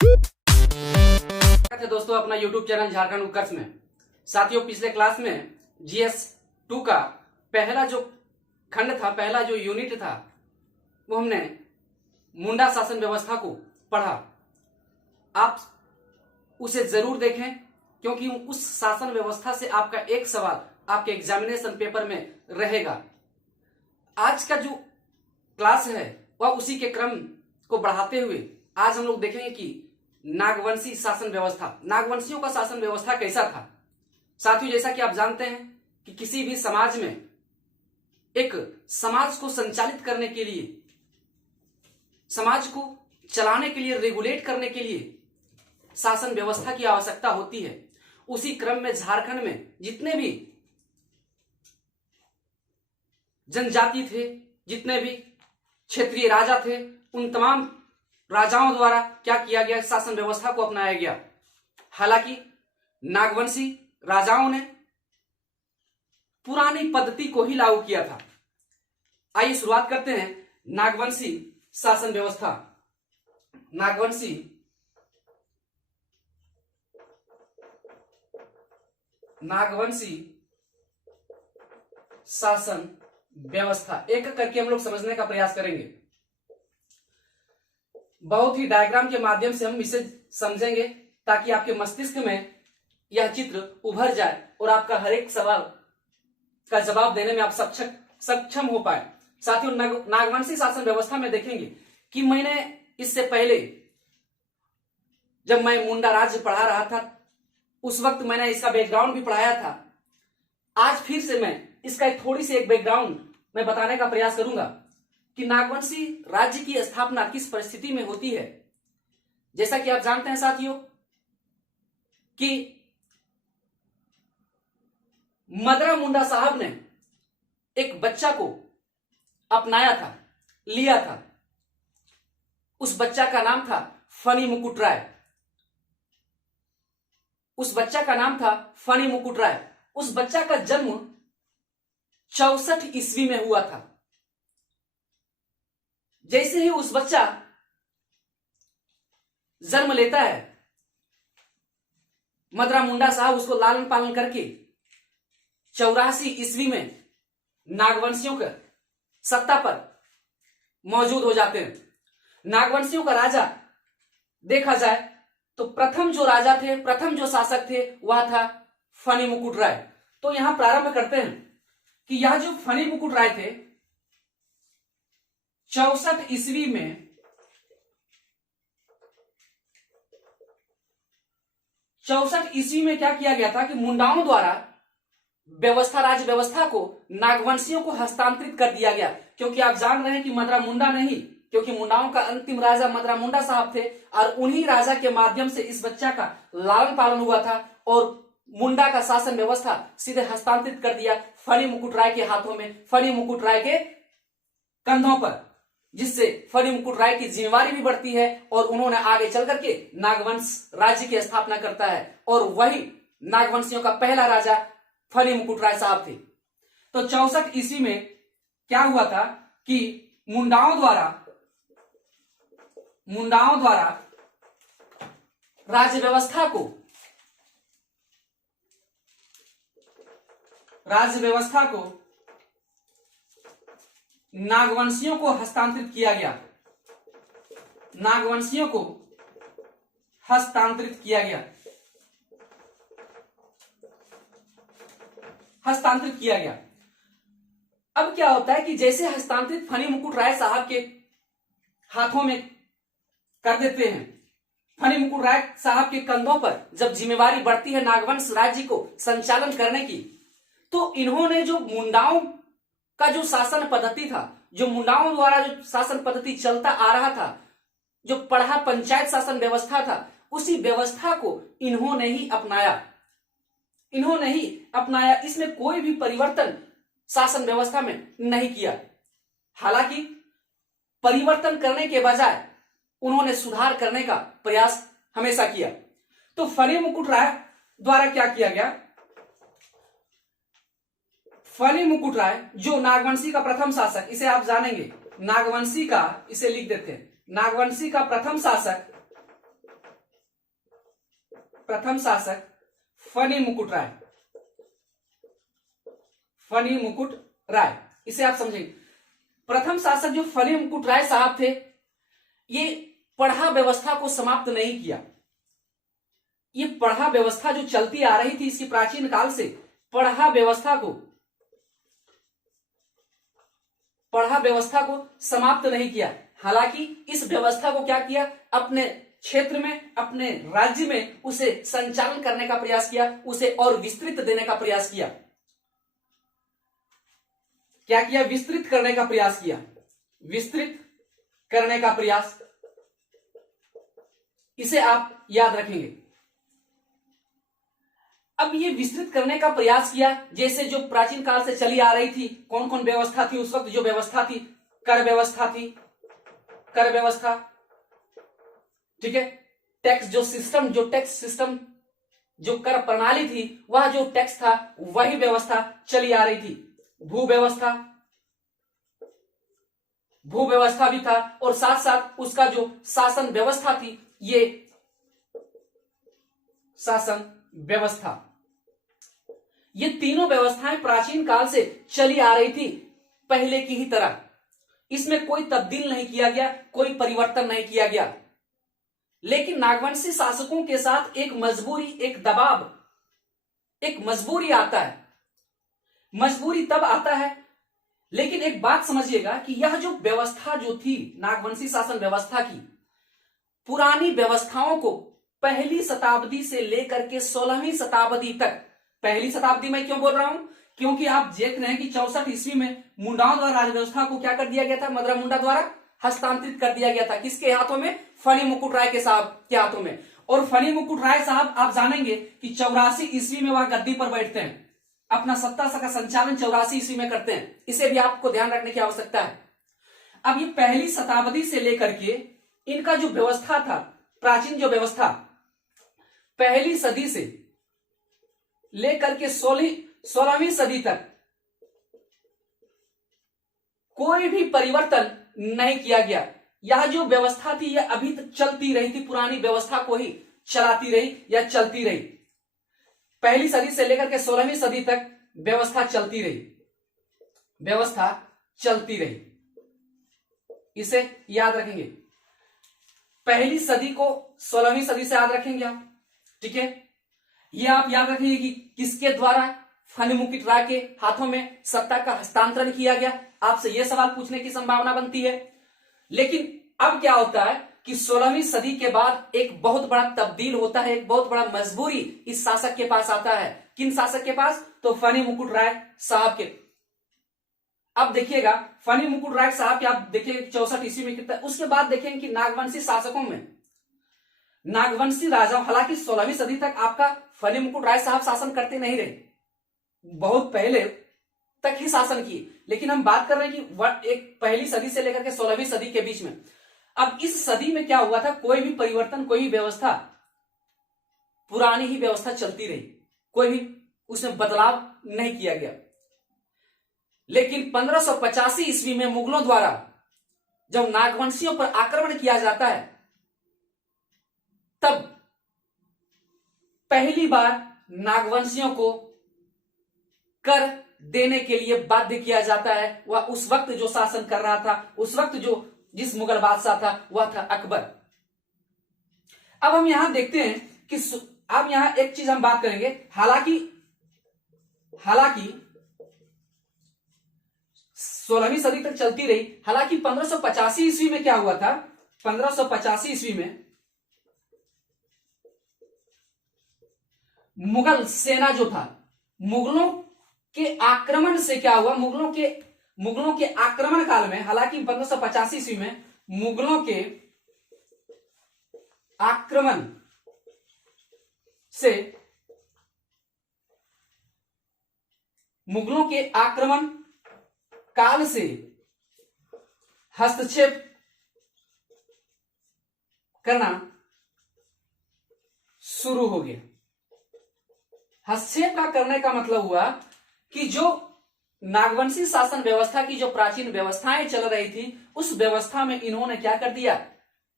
थे दोस्तों अपना YouTube चैनल झारखंड उत्कर्ष में। साथियों, पिछले क्लास में GS2 का पहला जो खंड था, पहला जो यूनिट था, वो हमने मुंडा शासन व्यवस्था को पढ़ा। आप उसे जरूर देखें क्योंकि उस शासन व्यवस्था से आपका एक सवाल आपके एग्जामिनेशन पेपर में रहेगा। आज का जो क्लास है वह उसी के क्रम को बढ़ाते हुए आज हम लोग देखेंगे कि नागवंशी शासन व्यवस्था, नागवंशियों का शासन व्यवस्था कैसा था। साथियों, जैसा कि आप जानते हैं कि किसी भी समाज में एक समाज को संचालित करने के लिए, समाज को चलाने के लिए, रेगुलेट करने के लिए शासन व्यवस्था की आवश्यकता होती है। उसी क्रम में झारखंड में जितने भी जनजाति थे, जितने भी क्षेत्रीय राजा थे, उन तमाम राजाओं द्वारा क्या किया गया, शासन व्यवस्था को अपनाया गया। हालांकि नागवंशी राजाओं ने पुरानी पद्धति को ही लागू किया था। आइए शुरुआत करते हैं नागवंशी शासन व्यवस्था। नागवंशी शासन व्यवस्था एक एक करके हम लोग समझने का प्रयास करेंगे। बहुत ही डायग्राम के माध्यम से हम इसे समझेंगे ताकि आपके मस्तिष्क में यह चित्र उभर जाए और आपका हर एक सवाल का जवाब देने में आप सक्षम हो पाए। साथियों, नागवंशी शासन व्यवस्था में देखेंगे कि मैंने इससे पहले जब मैं मुंडा राज्य पढ़ा रहा था उस वक्त मैंने इसका बैकग्राउंड भी पढ़ाया था। आज फिर से मैं इसका थोड़ी सी एक बैकग्राउंड मैं बताने का प्रयास करूंगा कि नागवंशी राज्य की स्थापना किस परिस्थिति में होती है। जैसा कि आप जानते हैं साथियों कि मदरा मुंडा साहब ने एक बच्चा को अपनाया था, लिया था। उस बच्चा का नाम था फनी मुकुट राय। उस बच्चा का नाम था फनी मुकुट राय। उस बच्चा का जन्म 64 ईस्वी में हुआ था। जैसे ही उस बच्चा जन्म लेता है, मदरा मुंडा साहब उसको लालन पालन करके 84 ईस्वी में नागवंशियों के सत्ता पर मौजूद हो जाते हैं। नागवंशियों का राजा देखा जाए तो प्रथम जो राजा थे, प्रथम जो शासक थे वह था फनी मुकुट राय। तो यहां प्रारंभ करते हैं कि यह जो फनी मुकुट राय थे 64 ईस्वी में 64 ईस्वी में क्या किया गया था कि मुंडाओं द्वारा व्यवस्था, राज्य व्यवस्था को नागवंशियों को हस्तांतरित कर दिया गया। क्योंकि आप जान रहे हैं कि मदरा मुंडा नहीं, क्योंकि मुंडाओं का अंतिम राजा मदरा मुंडा साहब थे और उन्हीं राजा के माध्यम से इस बच्चा का लालन पालन हुआ था और मुंडा का शासन व्यवस्था सीधे हस्तांतरित कर दिया फनी मुकुट राय के हाथों में, फनी मुकुट राय के कंधों पर, जिससे फनी मुकुट राय की जिम्मेवारी भी बढ़ती है और उन्होंने आगे चल करके नागवंश राज्य की स्थापना करता है और वही नागवंशियों का पहला राजा फनी मुकुट राय साहब थे। तो 64 ईस्वी में क्या हुआ था कि मुंडाओं द्वारा राज्य व्यवस्था को नागवंशियों को हस्तांतरित किया गया। नागवंशियों को हस्तांतरित किया गया। अब क्या होता है कि जैसे हस्तांतरित फनी मुकुट राय साहब के हाथों में कर देते हैं, फनी मुकुट राय साहब के कंधों पर जब जिम्मेवारी बढ़ती है नागवंश राज्य को संचालन करने की, तो इन्होंने जो मुंडाओं का जो शासन पद्धति था, जो मुंडाओं द्वारा जो शासन पद्धति चलता आ रहा था, जो पढ़ा पंचायत शासन व्यवस्था था, उसी व्यवस्था को इन्होंने ही अपनाया। इसमें कोई भी परिवर्तन शासन व्यवस्था में नहीं किया। हालांकि परिवर्तन करने के बजाय उन्होंने सुधार करने का प्रयास हमेशा किया। तो फनी मुकुट राय द्वारा क्या किया गया, फनी मुकुट राय जो नागवंशी का प्रथम शासक, इसे आप जानेंगे, नागवंशी का, इसे लिख देते हैं, नागवंशी का प्रथम शासक प्रथम शासक फनी मुकुट राय, फनी मुकुट राय, इसे आप समझेंगे। प्रथम शासक जो फनी मुकुट राय साहब थे, ये पढ़ा व्यवस्था को समाप्त नहीं किया। ये पढ़ा व्यवस्था जो चलती आ रही थी इसकी प्राचीन काल से, पढ़ा व्यवस्था को समाप्त नहीं किया। हालांकि इस व्यवस्था को क्या किया, अपने क्षेत्र में, अपने राज्य में उसे संचालन करने का प्रयास किया, उसे और विस्तृत देने का प्रयास किया। क्या किया, विस्तृत करने का प्रयास किया, विस्तृत करने का प्रयास, इसे आप याद रखेंगे। अब ये विस्तृत करने का प्रयास किया, जैसे जो प्राचीन काल से चली आ रही थी, कौन कौन व्यवस्था थी उस वक्त, जो व्यवस्था थी, कर व्यवस्था थी, कर व्यवस्था, ठीक है, टैक्स जो सिस्टम, जो टैक्स सिस्टम, जो कर प्रणाली थी, वह जो टैक्स था वही व्यवस्था चली आ रही थी। भू व्यवस्था भी था, और साथ साथ उसका जो शासन व्यवस्था थी, ये शासन व्यवस्था, ये तीनों व्यवस्थाएं प्राचीन काल से चली आ रही थी पहले की ही तरह। इसमें कोई तब्दील नहीं किया गया, कोई परिवर्तन नहीं किया गया। लेकिन नागवंशी शासकों के साथ एक मजबूरी, एक दबाव, एक मजबूरी आता है। मजबूरी तब आता है, लेकिन एक बात समझिएगा कि यह जो व्यवस्था जो थी नागवंशी शासन व्यवस्था की, पुरानी व्यवस्थाओं को पहली शताब्दी से लेकर के 16वीं शताब्दी तक, पहली शताब्दी में क्यों बोल रहा हूं, क्योंकि आप देख रहे हैं कि 64 ईस्वी में मुंडाओं द्वारा राजव्यवस्था को क्या कर दिया गया था, मदरा मुंडा द्वारा हस्तांतरित कर दिया गया था। किसके हाथों में, फनी मुकुट राय के साहब के हाथों में। और फनी मुकुट राय साहब आप जानेंगे कि 84 ईस्वी में वह गद्दी पर बैठते हैं, अपना सत्ता का संचालन 84 ईस्वी में करते हैं। इसे भी आपको ध्यान रखने की आवश्यकता है। अब ये पहली शताब्दी से लेकर के इनका जो व्यवस्था था, प्राचीन जो व्यवस्था, पहली सदी से लेकर के 16वीं सदी तक कोई भी परिवर्तन नहीं किया गया। यह जो व्यवस्था थी यह अभी तक चलती रही थी, पुरानी व्यवस्था को ही चलाती रही या चलती रही। पहली सदी से लेकर के 16वीं सदी तक व्यवस्था चलती रही, व्यवस्था चलती रही, इसे याद रखेंगे। पहली सदी को 16वीं सदी से याद रखेंगे आप, ठीक है। यह आप याद रखेंगे कि किसके द्वारा फनी मुकुट राय के हाथों में सत्ता का हस्तांतरण किया गया। आपसे यह सवाल पूछने की संभावना बनती है। लेकिन अब क्या होता है कि 16वीं सदी के बाद एक बहुत बड़ा तब्दील होता है, एक बहुत बड़ा मजबूरी इस शासक के पास आता है। किन शासक के पास, तो फनी मुकुट राय साहब के। अब देखिएगा फनी मुकुट राय साहब के, आप देखिए 64 ईस्वी में कितना, उसके बाद देखेंगे कि नागवंशी शासकों में, नागवंशी राजा, हालांकि 16वीं सदी तक आपका फनी मुकुट राय साहब शासन करते नहीं रहे, बहुत पहले तक ही शासन किए। लेकिन हम बात कर रहे हैं कि एक पहली सदी से लेकर के 16वीं सदी के बीच में। अब इस सदी में क्या हुआ था, कोई भी परिवर्तन, कोई भी व्यवस्था, पुरानी ही व्यवस्था चलती रही, कोई भी उसमें बदलाव नहीं किया गया। लेकिन 1585 ईस्वी में मुगलों द्वारा जब नागवंशियों पर आक्रमण किया जाता है, तब पहली बार नागवंशियों को कर देने के लिए बाध्य किया जाता है। वह उस वक्त जो शासन कर रहा था, उस वक्त जो जिस मुगल बादशाह था वह था अकबर। अब हम यहां देखते हैं कि अब यहां एक चीज हम बात करेंगे, हालांकि 16वीं सदी तक चलती रही। हालांकि 1585 ईस्वी में क्या हुआ था, 1585 ईस्वी में मुगल सेना जो था, मुगलों के आक्रमण से क्या हुआ, मुगलों के आक्रमण काल में, हालांकि 1585 ईस्वी में मुगलों के आक्रमण से, मुगलों के आक्रमण काल से हस्तक्षेप करना शुरू हो गया। हस्तक्षेप का करने का मतलब हुआ कि जो नागवंशी शासन व्यवस्था की जो प्राचीन व्यवस्थाएं चल रही थी, उस व्यवस्था में इन्होंने क्या कर दिया,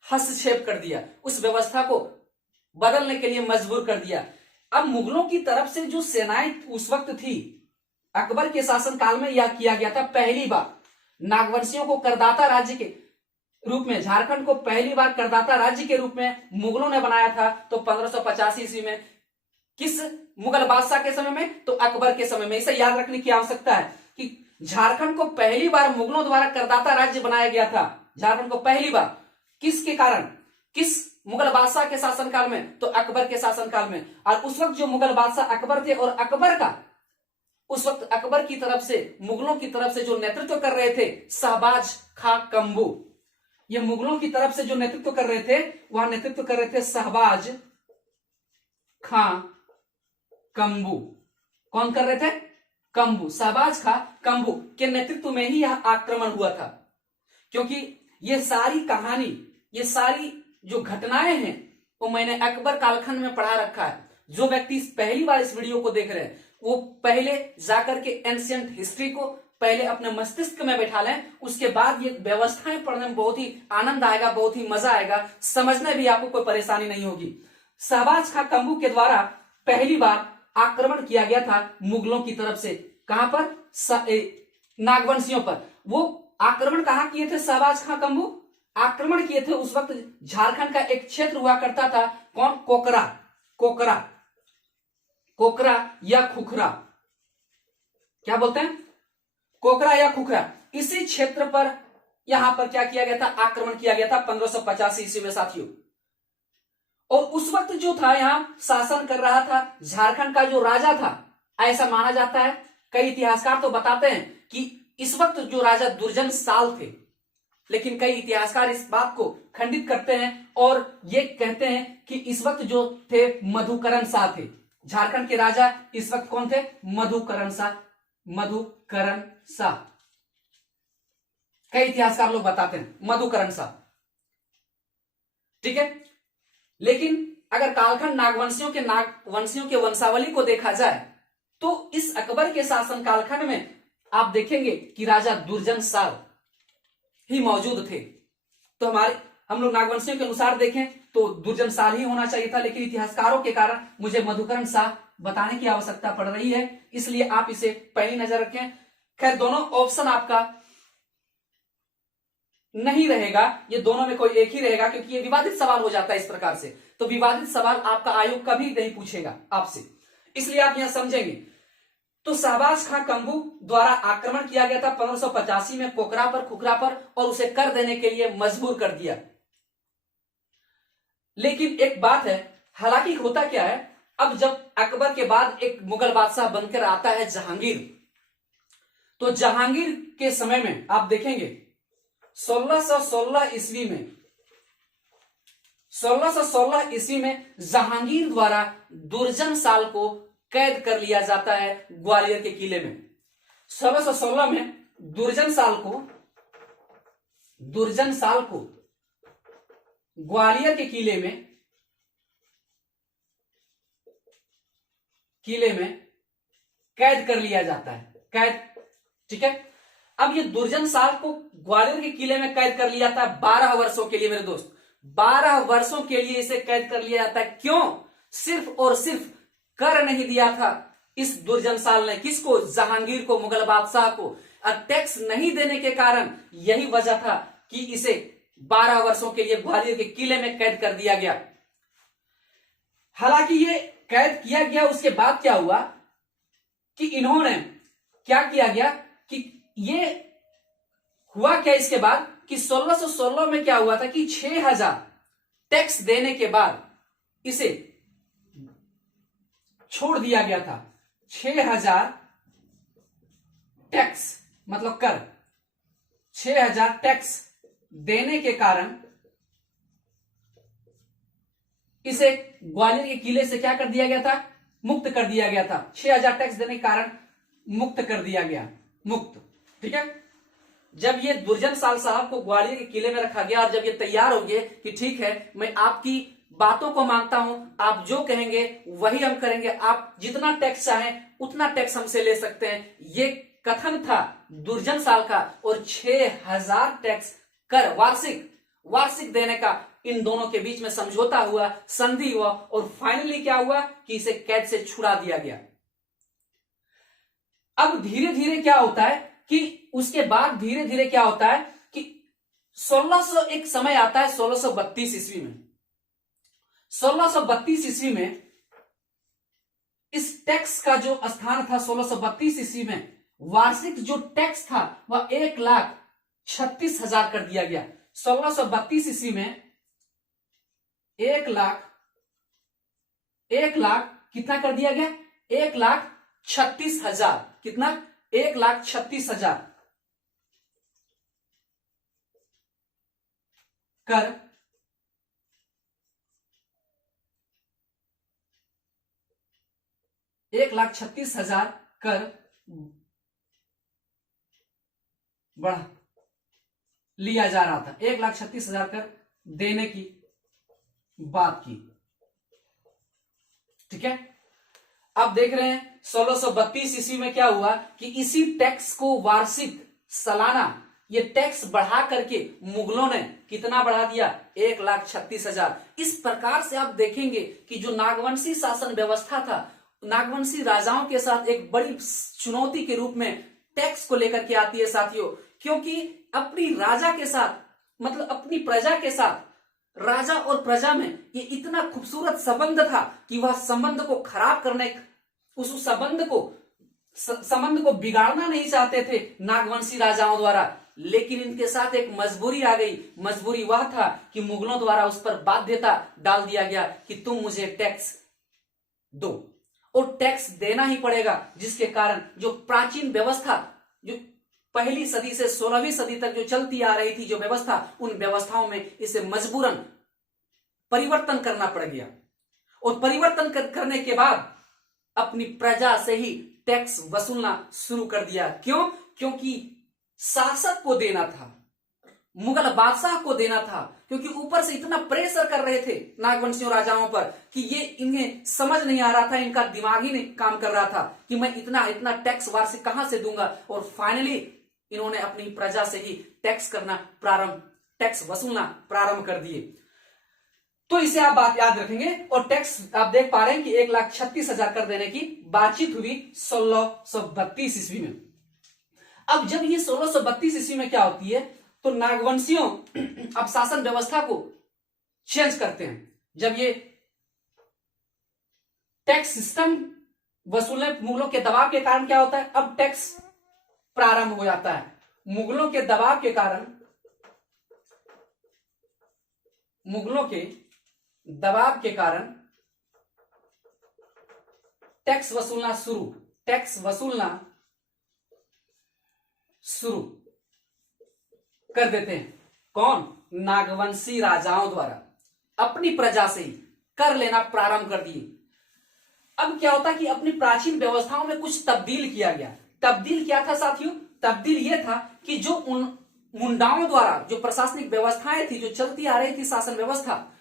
हस्तक्षेप कर दिया, उस व्यवस्था को बदलने के लिए मजबूर कर दिया। अब मुगलों की तरफ से जो सेनाएं उस वक्त थी, अकबर के शासनकाल में यह किया गया था पहली बार। नागवंशियों को करदाता राज्य के रूप में, झारखंड को पहली बार करदाता राज्य के रूप में मुगलों ने बनाया था। तो 1585 ईस्वी में, किस मुगल बादशाह के समय में? तो अकबर के समय में। इसे याद रखने की आवश्यकता है कि झारखंड को पहली बार मुगलों द्वारा करदाता राज्य बनाया गया था। झारखंड को पहली बार किसके कारण? किस मुगल बादशाह के शासनकाल में? तो अकबर के शासनकाल में। और उस वक्त जो मुगल बादशाह अकबर थे, और अकबर का उस वक्त अकबर की तरफ से, मुगलों की तरफ से जो नेतृत्व कर रहे थे शहबाज खां कम्बू। ये मुगलों की तरफ से जो नेतृत्व कर रहे थे, वह नेतृत्व कर रहे थे शहबाज खां कम्बू। कौन कर रहे थे? कम्बू, शहबाज खां कम्बू के नेतृत्व में ही यह आक्रमण हुआ था। क्योंकि ये सारी कहानी, ये सारी जो घटनाएं हैं, वो मैंने अकबर कालखंड में पढ़ा रखा है। जो व्यक्ति पहली बार इस वीडियो को देख रहे हैं, वो पहले जाकर के एंशिएंट हिस्ट्री को पहले अपने मस्तिष्क में बैठा लें। उसके बाद ये व्यवस्थाएं पढ़ने में बहुत ही आनंद आएगा, बहुत ही मजा आएगा, समझने भी आपको कोई परेशानी नहीं होगी। शहबाज खां कम्बू के द्वारा पहली बार आक्रमण किया गया था मुगलों की तरफ से। कहां पर? नागवंशियों पर। वो आक्रमण कहां किए थे शहबाज खां कम्बू? आक्रमण किए थे उस वक्त झारखंड का एक क्षेत्र हुआ करता था। कौन? कोकरा। कोकरा, कोकरा या खुखरा, क्या बोलते हैं? कोकरा या खुखरा। इसी क्षेत्र पर यहां पर क्या किया गया था? आक्रमण किया गया था 1585 ईस्वी में साथियों। और उस वक्त जो था यहां शासन कर रहा था झारखंड का जो राजा था, ऐसा माना जाता है, कई इतिहासकार तो बताते हैं कि इस वक्त जो राजा दुर्जन साल थे, लेकिन कई इतिहासकार इस बात को खंडित करते हैं और ये कहते हैं कि इस वक्त जो थे मधुकरण शाह थे। झारखंड के राजा इस वक्त कौन थे? मधुकरण शाह। मधुकरण शाह, कई इतिहासकार लोग बताते हैं मधुकरण शाह, ठीक है। लेकिन अगर कालखंड नागवंशियों के वंशावली को देखा जाए, तो इस अकबर के शासन कालखंड में आप देखेंगे कि राजा दुर्जन साल ही मौजूद थे। तो हम लोग नागवंशियों के अनुसार देखें तो दुर्जन साल ही होना चाहिए था, लेकिन इतिहासकारों के कारण मुझे मधुकरण शाह बताने की आवश्यकता पड़ रही है, इसलिए आप इसे पहली नजर रखें। खैर, दोनों ऑप्शन आपका नहीं रहेगा, ये दोनों में कोई एक ही रहेगा, क्योंकि ये विवादित सवाल हो जाता है इस प्रकार से। तो विवादित सवाल आपका आयोग कभी नहीं पूछेगा आपसे, इसलिए आप यहां समझेंगे। तो शहबाज खां कम्बू द्वारा आक्रमण किया गया था 1585 में कोकरा पर, खुखरा पर, और उसे कर देने के लिए मजबूर कर दिया। लेकिन एक बात है, हालांकि होता क्या है, अब जब अकबर के बाद एक मुगल बादशाह बनकर आता है जहांगीर, तो जहांगीर के समय में आप देखेंगे 1616 ईस्वी में, 1616 ईस्वी में जहांगीर द्वारा दुर्जन साल को कैद कर लिया जाता है ग्वालियर के किले में। 1616 में दुर्जन साल को ग्वालियर के किले में कैद कर लिया जाता है। कैद, ठीक है। अब ये दुर्जन साल को ग्वालियर के किले में कैद कर लिया था 12 वर्षों के लिए। मेरे दोस्त, 12 वर्षों के लिए इसे कैद कर लिया जाता है। क्यों? सिर्फ और सिर्फ कर नहीं दिया था इस दुर्जन साल ने। किसको? जहांगीर को, मुगल बादशाह को। टैक्स नहीं देने के कारण यही वजह था कि इसे 12 वर्षों के लिए ग्वालियर के किले में कैद कर दिया गया। हालांकि ये कैद किया गया, उसके बाद क्या हुआ कि इन्होंने क्या किया गया कि ये हुआ क्या इसके बाद कि 1616 में क्या हुआ था कि 6000 टैक्स देने के बाद इसे छोड़ दिया गया था। 6000 टैक्स मतलब कर, 6000 टैक्स देने के कारण इसे ग्वालियर के किले से क्या कर दिया गया था? मुक्त कर दिया गया था। 6000 टैक्स देने के कारण मुक्त कर दिया गया, मुक्त, ठीक है। जब ये दुर्जन साल साहब को ग्वालियर के किले में रखा गया और जब ये तैयार हो गए कि ठीक है, मैं आपकी बातों को मानता हूं, आप जो कहेंगे वही हम करेंगे, आप जितना टैक्स चाहें उतना टैक्स हमसे ले सकते हैं, ये कथन था दुर्जन साल का। और 6000 टैक्स कर, वार्षिक देने का इन दोनों के बीच में समझौता हुआ, संधि हुआ और फाइनली क्या हुआ कि इसे कैद से छुड़ा दिया गया। अब धीरे धीरे क्या होता है कि उसके बाद धीरे धीरे क्या होता है कि 1600 एक समय आता है 1632 ईस्वी में। 1632 ईस्वी में इस टैक्स का जो स्थान था 1632 ईस्वी में वार्षिक जो टैक्स था वह 1,36,000 कर दिया गया। 1632 ईस्वी में 1 लाख कितना कर दिया गया? 1,36,000। कितना? 1,36,000 कर 1,36,000 कर बढ़ा लिया जा रहा था। 1,36,000 कर देने की बात की। ठीक है, अब देख रहे हैं 1632 ईस्वी में क्या हुआ कि इसी टैक्स को वार्षिक सालाना ये टैक्स बढ़ा करके मुगलों ने कितना बढ़ा दिया? 1,36,000। इस प्रकार से आप देखेंगे कि जो नागवंशी शासन व्यवस्था था, नागवंशी राजाओं के साथ एक बड़ी चुनौती के रूप में टैक्स को लेकर के आती है साथियों, क्योंकि अपनी राजा के साथ मतलब अपनी प्रजा के साथ राजा और प्रजा में ये इतना खूबसूरत संबंध था कि वह संबंध को खराब करने, उस संबंध को बिगाड़ना नहीं चाहते थे नागवंशी राजाओं द्वारा। लेकिन इनके साथ एक मजबूरी आ गई। मजबूरी वह था कि मुगलों द्वारा उस पर बाध्यता डाल दिया गया कि तुम मुझे टैक्स दो, और टैक्स देना ही पड़ेगा, जिसके कारण जो प्राचीन व्यवस्था जो पहली सदी से 16वीं सदी तक जो चलती आ रही थी जो व्यवस्था, उन व्यवस्थाओं में इसे मजबूरन परिवर्तन करना पड़ गया। और परिवर्तन करने के बाद अपनी प्रजा से ही टैक्स वसूलना शुरू कर दिया। क्यों? क्योंकि शासक को देना था, मुगल बादशाह को देना था, क्योंकि ऊपर से इतना प्रेशर कर रहे थे नागवंशियों राजाओं पर कि ये इन्हें समझ नहीं आ रहा था, इनका दिमाग ही नहीं काम कर रहा था कि मैं इतना इतना टैक्स वार्षिक कहां से दूंगा। और फाइनली इन्होंने अपनी प्रजा से ही टैक्स वसूलना प्रारंभ कर दिए। तो इसे आप बात याद रखेंगे। और टैक्स आप देख पा रहे हैं कि 1,36,000 कर देने की बातचीत हुई 1632 ईस्वी में। अब जब ये 1632 ईस्वी में क्या होती है तो नागवंशियों अब शासन व्यवस्था को चेंज करते हैं। जब ये टैक्स सिस्टम वसूलने मुगलों के दबाव के कारण क्या होता है, अब टैक्स प्रारंभ हो जाता है। मुगलों के दबाव के कारण, टैक्स वसूलना शुरू कर देते हैं। कौन? नागवंशी राजाओं द्वारा अपनी प्रजा से ही कर लेना प्रारंभ कर दिए। अब क्या होता कि अपनी प्राचीन व्यवस्थाओं में कुछ तब्दील किया गया। तब्दील क्या था साथियों? तब्दील यह था कि जो उन मुंडाओं द्वारा जो प्रशासनिक व्यवस्थाएं थी, जो चलती आ रही थी शासन व्यवस्था,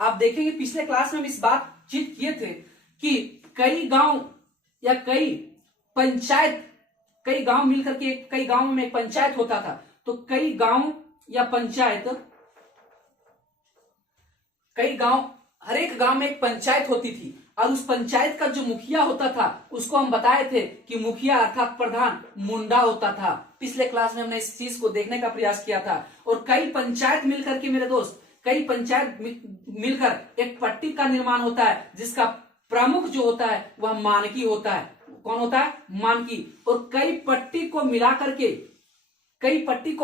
आप देखेंगे पिछले क्लास में हम इस बातचीत किए थे कि कई गांव या कई पंचायत, कई गांव मिलकर के कई गांवों में एक पंचायत होता था। तो कई गांव या पंचायत, हर एक गांव में एक पंचायत होती थी, और उस पंचायत का जो मुखिया होता था उसको हम बताए थे कि मुखिया अर्थात प्रधान मुंडा होता था। पिछले क्लास में हमने इस चीज को देखने का प्रयास किया था। और कई पंचायत मिलकर के, मेरे दोस्त, कई पंचायत मिलकर एक पट्टी का निर्माण होता है, जिसका प्रमुख जो होता है वह मानकी होता है। कौन होता है? मानकी। और कई पट्टी को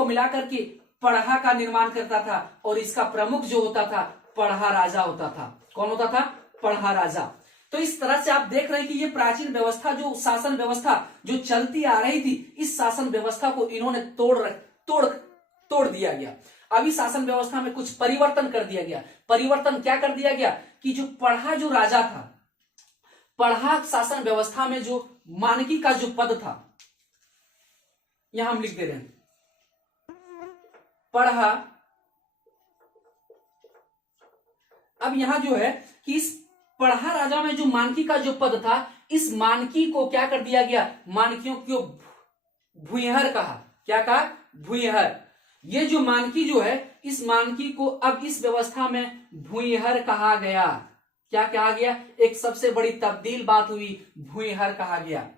मिलाकर के पढ़ा का निर्माण करता था, और इसका प्रमुख जो होता था पढ़ा राजा होता था। कौन होता था? पढ़ा राजा। तो इस तरह से आप देख रहे हैं कि ये प्राचीन व्यवस्था, जो शासन व्यवस्था जो चलती आ रही थी, इस शासन व्यवस्था को इन्होंने तोड़ दिया गया। अभी शासन व्यवस्था में कुछ परिवर्तन कर दिया गया। परिवर्तन क्या कर दिया गया कि जो पढ़ा जो राजा था, पढ़ा शासन व्यवस्था में जो मानकी का जो पद था, यहां हम लिख दे रहे हैं पढ़ा। अब यहां जो है कि इस पढ़ा राजा में जो मानकी का जो पद था, इस मानकी को क्या कर दिया गया? मानकियों को भूयहर कहा। क्या कहा? भूयहर। ये जो मानकी जो है, इस मानकी को अब इस व्यवस्था में भूइहर कहा गया। क्या कहा गया? एक सबसे बड़ी तब्दील बात हुई, भूइहर कहा गया।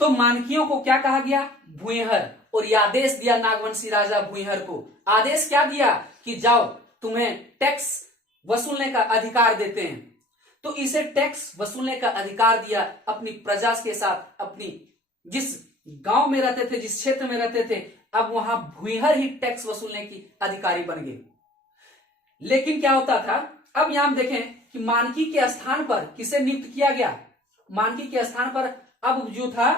तो मानकियों को क्या कहा गया? भूइहर। और यह आदेश दिया नागवंशी राजा भूइहर को। आदेश क्या दिया? कि जाओ, तुम्हें टैक्स वसूलने का अधिकार देते हैं। तो इसे टैक्स वसूलने का अधिकार दिया अपनी प्रजा के साथ। अपनी जिस गांव में रहते थे, जिस क्षेत्र में रहते थे, अब वहां भूइहर ही टैक्स वसूलने की अधिकारी बन गए। लेकिन क्या होता था, अब यहां देखें कि मानकी के स्थान पर किसे नियुक्त किया गया? मानकी के स्थान पर अब जो था,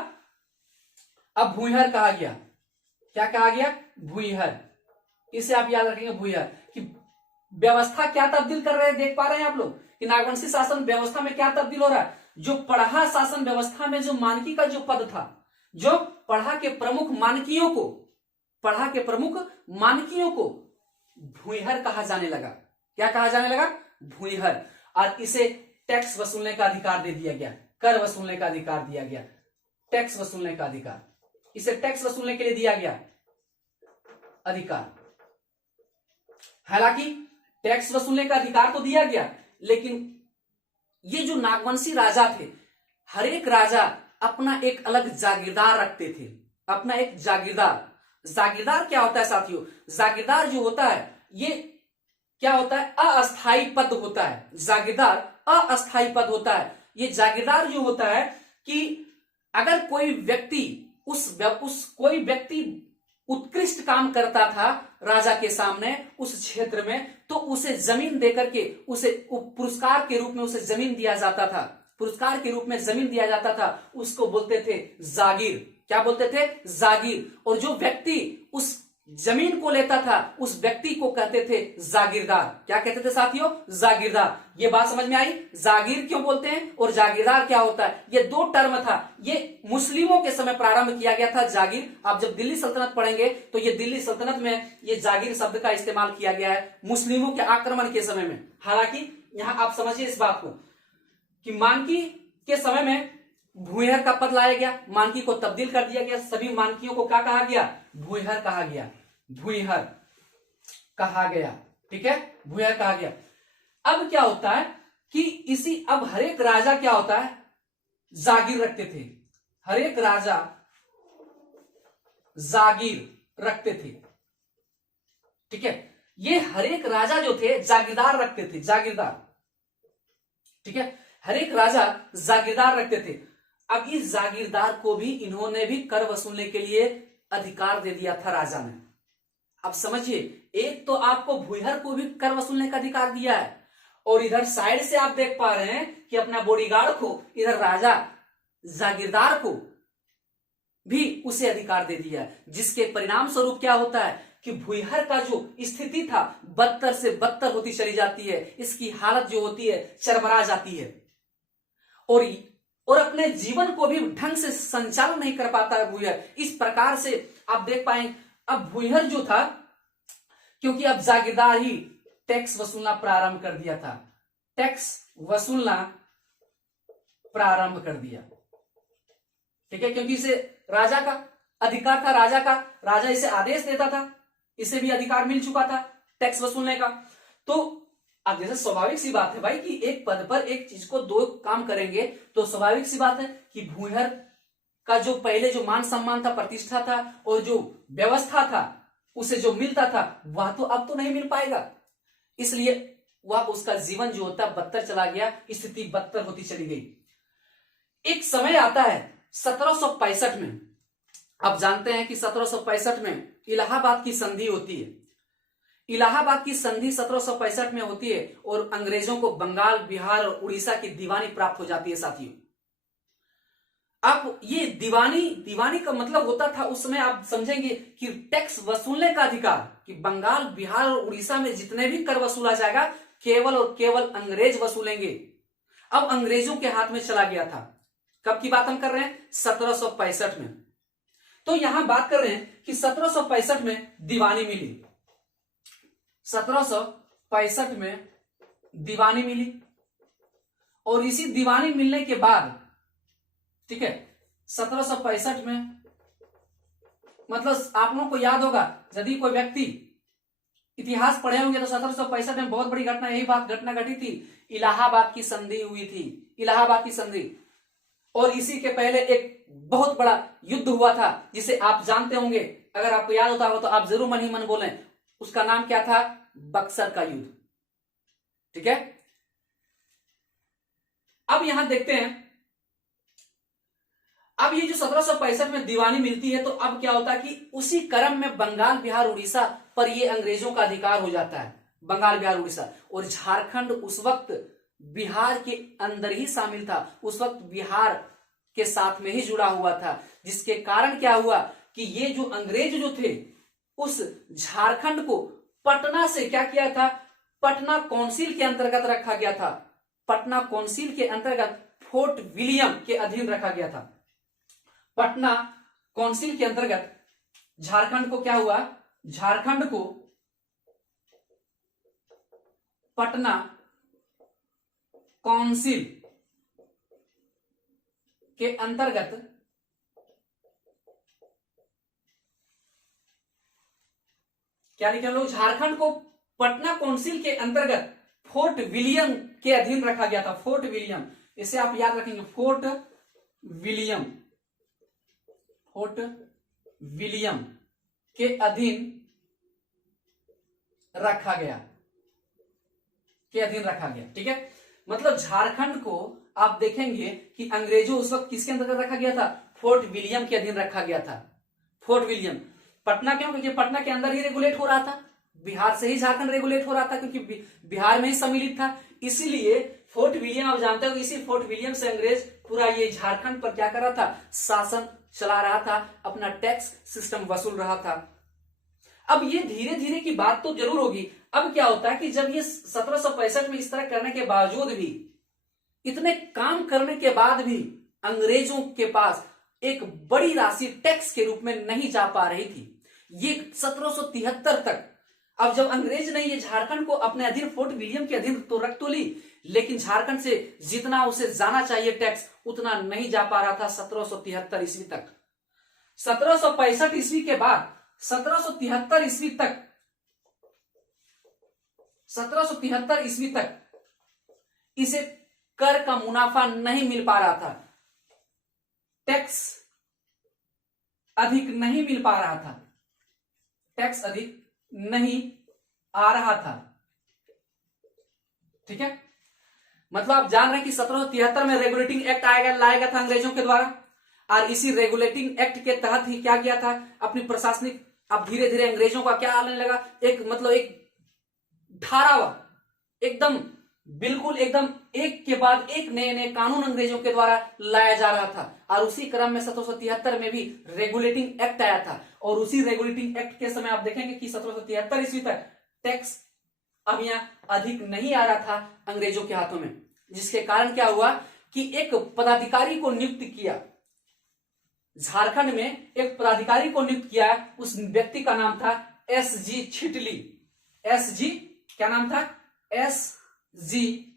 अब भूइहर कहा गया। क्या कहा गया? भूइहर। इसे आप याद रखेंगे, भूइहर। कि व्यवस्था क्या तब्दील कर रहे हैं, देख पा रहे हैं आप लोग कि नागवंशी शासन व्यवस्था में क्या तब्दील हो रहा है। जो पढ़ा शासन व्यवस्था में जो मानकी का जो पद था, जो पढ़ा के प्रमुख मानकियों को, पढ़ा के प्रमुख मानकियों को भूइहर कहा जाने लगा। क्या कहा जाने लगा? भूइहर। और इसे टैक्स वसूलने का अधिकार दे दिया गया, कर वसूलने का अधिकार दिया गया, टैक्स वसूलने का अधिकार, इसे टैक्स वसूलने के लिए दिया गया अधिकार। हालांकि टैक्स वसूलने का अधिकार तो दिया गया, लेकिन ये जो नागवंशी राजा थे, हर एक राजा अपना एक अलग जागीरदार रखते थे, अपना एक जागीरदार। जागीरदार क्या होता है साथियों? जागीरदार जो होता है, ये क्या होता है? अस्थाई पद होता है। जागीरदार अस्थाई पद होता है। ये जागीरदार जो होता है कि अगर कोई व्यक्ति कोई व्यक्ति उत्कृष्ट काम करता था राजा के सामने उस क्षेत्र में, तो उसे जमीन देकर के, उसे पुरस्कार के रूप में उसे जमीन दिया जाता था। पुरस्कार के रूप में जमीन दिया जाता था, उसको बोलते थे जागीर। क्या बोलते थे? जागीर। और जो व्यक्ति उस जमीन को लेता था, उस व्यक्ति को कहते थे जागीरदार। क्या कहते थे साथियों? जागीरदार। ये बात समझ में आई? जागीर क्यों बोलते हैं और जागीरदार क्या होता है? ये दो टर्म था। ये मुस्लिमों के समय प्रारंभ किया गया था, जागीर। आप जब दिल्ली सल्तनत पढ़ेंगे तो ये दिल्ली सल्तनत में ये जागीर शब्द का इस्तेमाल किया गया है मुस्लिमों के आक्रमण के समय में। हालांकि यहां आप समझिए इस बात को कि मानकी के समय में भूइहर का पद लाया गया, मानकी को तब्दील कर दिया गया। सभी मानकियों को क्या कहा गया? भूइहर कहा गया। भूइहर कहा गया। ठीक है, भूइहर कहा गया। अब क्या होता है कि इसी अब हर एक राजा क्या होता है? जागीर रखते थे। हर एक राजा जागीर रखते थे। ठीक है, ये हर एक राजा जो थे जागीरदार रखते थे, जागीरदार। ठीक है, हर एक राजा जागीरदार रखते थे। अब इस जागीरदार को भी इन्होंने भी कर वसूलने के लिए अधिकार दे दिया था राजा ने। अब समझिए, एक तो आपको भूइहर को भी कर वसूलने का अधिकार दिया है, और इधर साइड से आप देख पा रहे हैं कि अपना बॉडीगार्ड को, इधर राजा जागीरदार को भी उसे अधिकार दे दिया है। जिसके परिणाम स्वरूप क्या होता है कि भूइहर का जो स्थिति था बदतर से बदतर होती चली जाती है। इसकी हालत जो होती है चरमरा जाती है, और अपने जीवन को भी ढंग से संचालन नहीं कर पाता है भूइहर। इस प्रकार से आप देख पाएंगे, अब भूइहर जो था, क्योंकि अब जागीरदार ही टैक्स वसूलना प्रारंभ कर दिया था, टैक्स वसूलना प्रारंभ कर दिया। ठीक है, क्योंकि इसे राजा का अधिकार था, राजा इसे आदेश देता था, इसे भी अधिकार मिल चुका था टैक्स वसूलने का। तो अब जैसे स्वाभाविक सी बात है भाई कि एक पद पर एक चीज को दो काम करेंगे, तो स्वाभाविक सी बात है कि भूइहर का जो पहले जो मान सम्मान था, प्रतिष्ठा था, और जो व्यवस्था था, उसे जो मिलता था, वह तो अब तो नहीं मिल पाएगा। इसलिए वह उसका जीवन जो होता बदतर चला गया, स्थिति बदतर होती चली गई। एक समय आता है 1765 में। आप जानते हैं कि 1765 में इलाहाबाद की संधि होती है। इलाहाबाद की संधि 1765 में होती है, और अंग्रेजों को बंगाल, बिहार और उड़ीसा की दीवानी प्राप्त हो जाती है साथियों। अब ये दीवानी का मतलब होता था उस समय, आप समझेंगे कि टैक्स वसूलने का अधिकार, कि बंगाल, बिहार और उड़ीसा में जितने भी कर वसूला जाएगा केवल और केवल अंग्रेज वसूलेंगे। अब अंग्रेजों के हाथ में चला गया था। कब की बात हम कर रहे हैं? 1765 में। तो यहां बात कर रहे हैं कि 1765 में दीवानी मिली, 1765 में दीवानी मिली, और इसी दीवानी मिलने के बाद, ठीक है, 1765 में मतलब आप लोगों को याद होगा, यदि कोई व्यक्ति इतिहास पढ़े होंगे तो 1765 में बहुत बड़ी घटना, यही बात घटना घटी थी, इलाहाबाद की संधि हुई थी, इलाहाबाद की संधि। और इसी के पहले एक बहुत बड़ा युद्ध हुआ था जिसे आप जानते होंगे, अगर आपको याद होता हो तो आप जरूर मन ही मन बोलें, उसका नाम क्या था? बक्सर का युद्ध। ठीक है, अब यहां देखते हैं, अब ये जो 1765 में दीवानी मिलती है तो अब क्या होता है कि उसी क्रम में बंगाल, बिहार, उड़ीसा पर ये अंग्रेजों का अधिकार हो जाता है। बंगाल, बिहार, उड़ीसा और झारखंड उस वक्त बिहार के अंदर ही शामिल था, उस वक्त बिहार के साथ में ही जुड़ा हुआ था, जिसके कारण क्या हुआ कि ये जो अंग्रेज जो थे उस झारखंड को पटना से क्या किया था? पटना काउंसिल के अंतर्गत रखा गया था, पटना काउंसिल के अंतर्गत फोर्ट विलियम के अधीन रखा गया था। पटना काउंसिल के अंतर्गत झारखंड को क्या हुआ? झारखंड को पटना काउंसिल के अंतर्गत क्या लिखे हम लोग? झारखंड को पटना काउंसिल के अंतर्गत फोर्ट विलियम के अधीन रखा गया था। फोर्ट विलियम, इसे आप याद रखेंगे, फोर्ट विलियम, फोर्ट विलियम के अधीन रखा गया, के अधीन रखा गया। ठीक है, मतलब झारखंड को आप देखेंगे कि अंग्रेजों उस वक्त किसके अंतर्गत रखा गया था? फोर्ट विलियम के अधीन रखा गया था। फोर्ट विलियम, पटना क्यों? क्योंकि पटना के अंदर ही रेगुलेट हो रहा था, बिहार से ही झारखंड रेगुलेट हो रहा था, क्योंकि बिहार में ही सम्मिलित था, इसीलिए फोर्ट विलियम, आप जानते हो इसी फोर्ट विलियम से अंग्रेज पूरा ये झारखंड पर क्या कर रहा था? शासन चला रहा था, अपना टैक्स सिस्टम वसूल रहा था। अब ये धीरे धीरे की बात तो जरूर होगी। अब क्या होता है कि जब ये 1765 में इस तरह करने के बावजूद भी, इतने काम करने के बाद भी अंग्रेजों के पास एक बड़ी राशि टैक्स के रूप में नहीं जा पा रही थी। ये 1773 तक, अब जब अंग्रेज ने ये झारखंड को अपने अधीन फोर्ट विलियम के अधीन तो रख तो ली, लेकिन झारखंड से जितना उसे जाना चाहिए टैक्स उतना नहीं जा पा रहा था 1773 ईस्वी तक। 1765 ईस्वी के बाद 1773 ईस्वी तक, 1773 ईस्वी तक इसे कर का मुनाफा नहीं मिल पा रहा था, टैक्स अधिक नहीं मिल पा रहा था, टैक्स अधिक नहीं आ रहा था। ठीक है, मतलब आप जान रहे हैं कि 1773 में रेगुलेटिंग एक्ट लाया गया था अंग्रेजों के द्वारा, और इसी रेगुलेटिंग एक्ट के तहत ही क्या किया था? अपनी प्रशासनिक, अब धीरे धीरे अंग्रेजों का क्या आने लगा? एक मतलब एक धारावा, एकदम बिल्कुल एकदम एक के बाद एक नए नए कानून अंग्रेजों के द्वारा लाया जा रहा था, और उसी क्रम में 1773 में भी रेगुलेटिंग एक्ट आया था। और उसी रेगुलेटिंग एक्ट के समय आप देखेंगे कि 1773 ईस्वी तक टैक्स अब यहां अधिक नहीं आ रहा था अंग्रेजों के हाथों में, जिसके कारण क्या हुआ कि एक पदाधिकारी को नियुक्त किया, झारखंड में एक पदाधिकारी को नियुक्त किया। उस व्यक्ति का नाम था एस.जी. छिटली। एस.जी. क्या नाम था? एस.जी.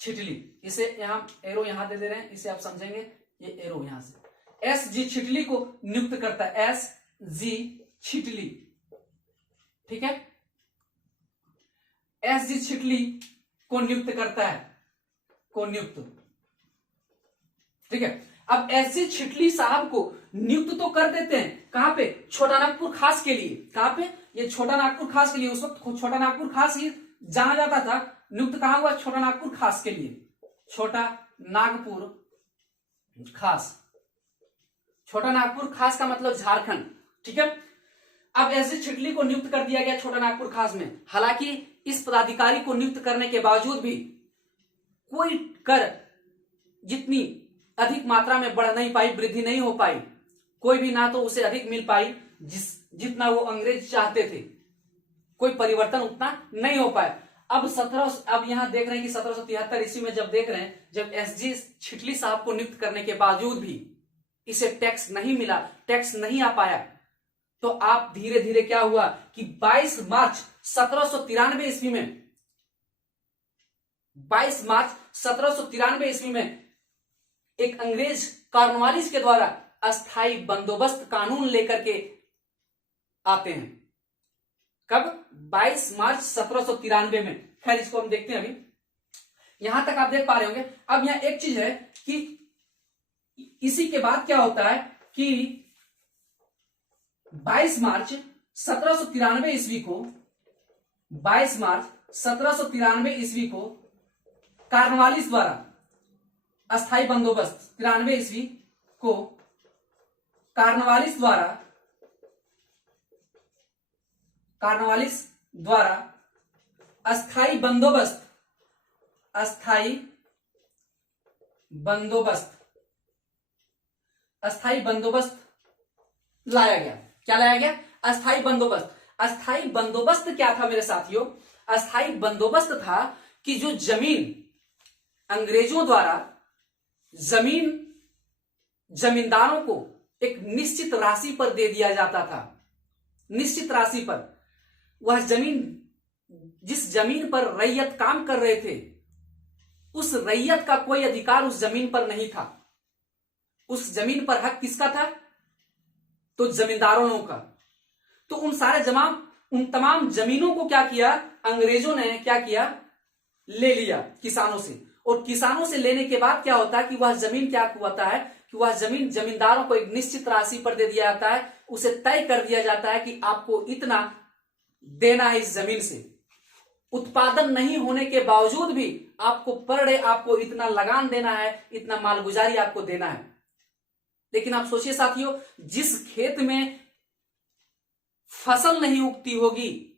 छिटली। इसे यहां एरो यहां दे रहे हैं, इसे आप समझेंगे, ये एरो यहां से एस.जी. छिटली को नियुक्त करता है, एस.जी. छिटली। ठीक है, एस.जी. छिटली को नियुक्त करता है, को नियुक्त। ठीक है, अब एस.जी. छिटली साहब को नियुक्त तो कर देते हैं, कहां पे? छोटा नागपुर खास के लिए। कहां पे? ये छोटा नागपुर खास के लिए, उस वक्त छोटा नागपुर खास ही जाना जाता था। नियुक्त कहां हुआ? छोटा नागपुर खास के लिए, छोटा नागपुर खास। छोटा नागपुर खास का मतलब झारखंड। ठीक है, अब एस.जी. छिटली को नियुक्त कर दिया गया छोटा नागपुर खास में। हालांकि इस पदाधिकारी को नियुक्त करने के बावजूद भी कोई कर जितनी अधिक मात्रा में बढ़ नहीं पाई, वृद्धि नहीं हो पाई, कोई भी ना तो उसे अधिक मिल पाई जितना वो अंग्रेज चाहते थे, कोई परिवर्तन उतना नहीं हो पाया। अब यहां देख रहे हैं कि 1773 ईस्वी में जब देख रहे हैं, जब एस.जी. छिटली साहब को नियुक्त करने के बावजूद भी इसे टैक्स नहीं मिला, टैक्स नहीं आ पाया, तो आप धीरे धीरे क्या हुआ कि 22 मार्च 1793 ईस्वी में, 22 मार्च 1793 ईस्वी में एक अंग्रेज कॉर्नवालिस के द्वारा अस्थाई बंदोबस्त कानून लेकर के आते हैं। कब? 22 मार्च 1793 में। खैर इसको हम देखते हैं अभी। यहां तक आप देख पा रहे होंगे। अब यहां एक चीज है कि इसी के बाद क्या होता है कि 22 मार्च 1793 ईस्वी को 22 मार्च 1793 ईस्वी को कार्नवालिस द्वारा अस्थाई बंदोबस्त 93 ईस्वी को कार्नवालिस द्वारा अस्थाई बंदोबस्त लाया गया। क्या लाया गया? अस्थाई बंदोबस्त। अस्थाई बंदोबस्त क्या था मेरे साथियों? अस्थाई बंदोबस्त था कि जो जमीन अंग्रेजों द्वारा जमींदारों को एक निश्चित राशि पर दे दिया जाता था। निश्चित राशि पर वह जमीन, जिस जमीन पर रैयत काम कर रहे थे, उस रैयत का कोई अधिकार उस जमीन पर नहीं था। उस जमीन पर हक किसका था? तो जमींदारों का। तो उन तमाम जमीनों को क्या किया? अंग्रेजों ने क्या किया? ले लिया किसानों से। और किसानों से लेने के बाद क्या होता है कि वह जमीन क्या होता है कि वह जमीन जमींदारों को एक निश्चित राशि पर दे दिया जाता है। उसे तय कर दिया जाता है कि आपको इतना देना है इस जमीन से। उत्पादन नहीं होने के बावजूद भी आपको पर डे आपको इतना लगान देना है, इतना मालगुजारी आपको देना है। लेकिन आप सोचिए साथियों, जिस खेत में फसल नहीं उगती होगी,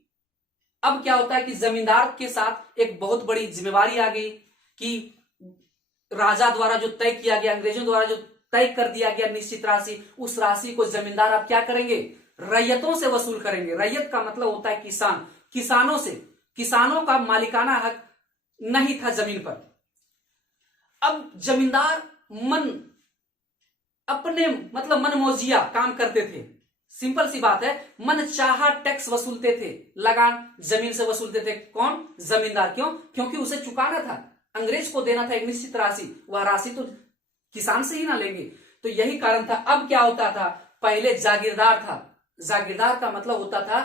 अब क्या होता है कि जमींदार के साथ एक बहुत बड़ी जिम्मेवारी आ गई कि राजा द्वारा जो तय किया गया, अंग्रेजों द्वारा जो तय कर दिया गया निश्चित राशि, उस राशि को जमींदार अब क्या करेंगे? रैयतों से वसूल करेंगे। रैयत का मतलब होता है किसान। किसानों से, किसानों का मालिकाना हक नहीं था जमीन पर। अब जमींदार अपने मनमौजिया काम करते थे। सिंपल सी बात है, मन चाहा टैक्स वसूलते थे, लगान जमीन से वसूलते थे। कौन? जमींदार। क्यों? क्योंकि उसे चुकाना था, अंग्रेज को देना था एक निश्चित राशि। वह राशि तो किसान से ही ना लेंगे। तो यही कारण था। अब क्या होता था? पहले जागीरदार था। जागीरदार का मतलब होता था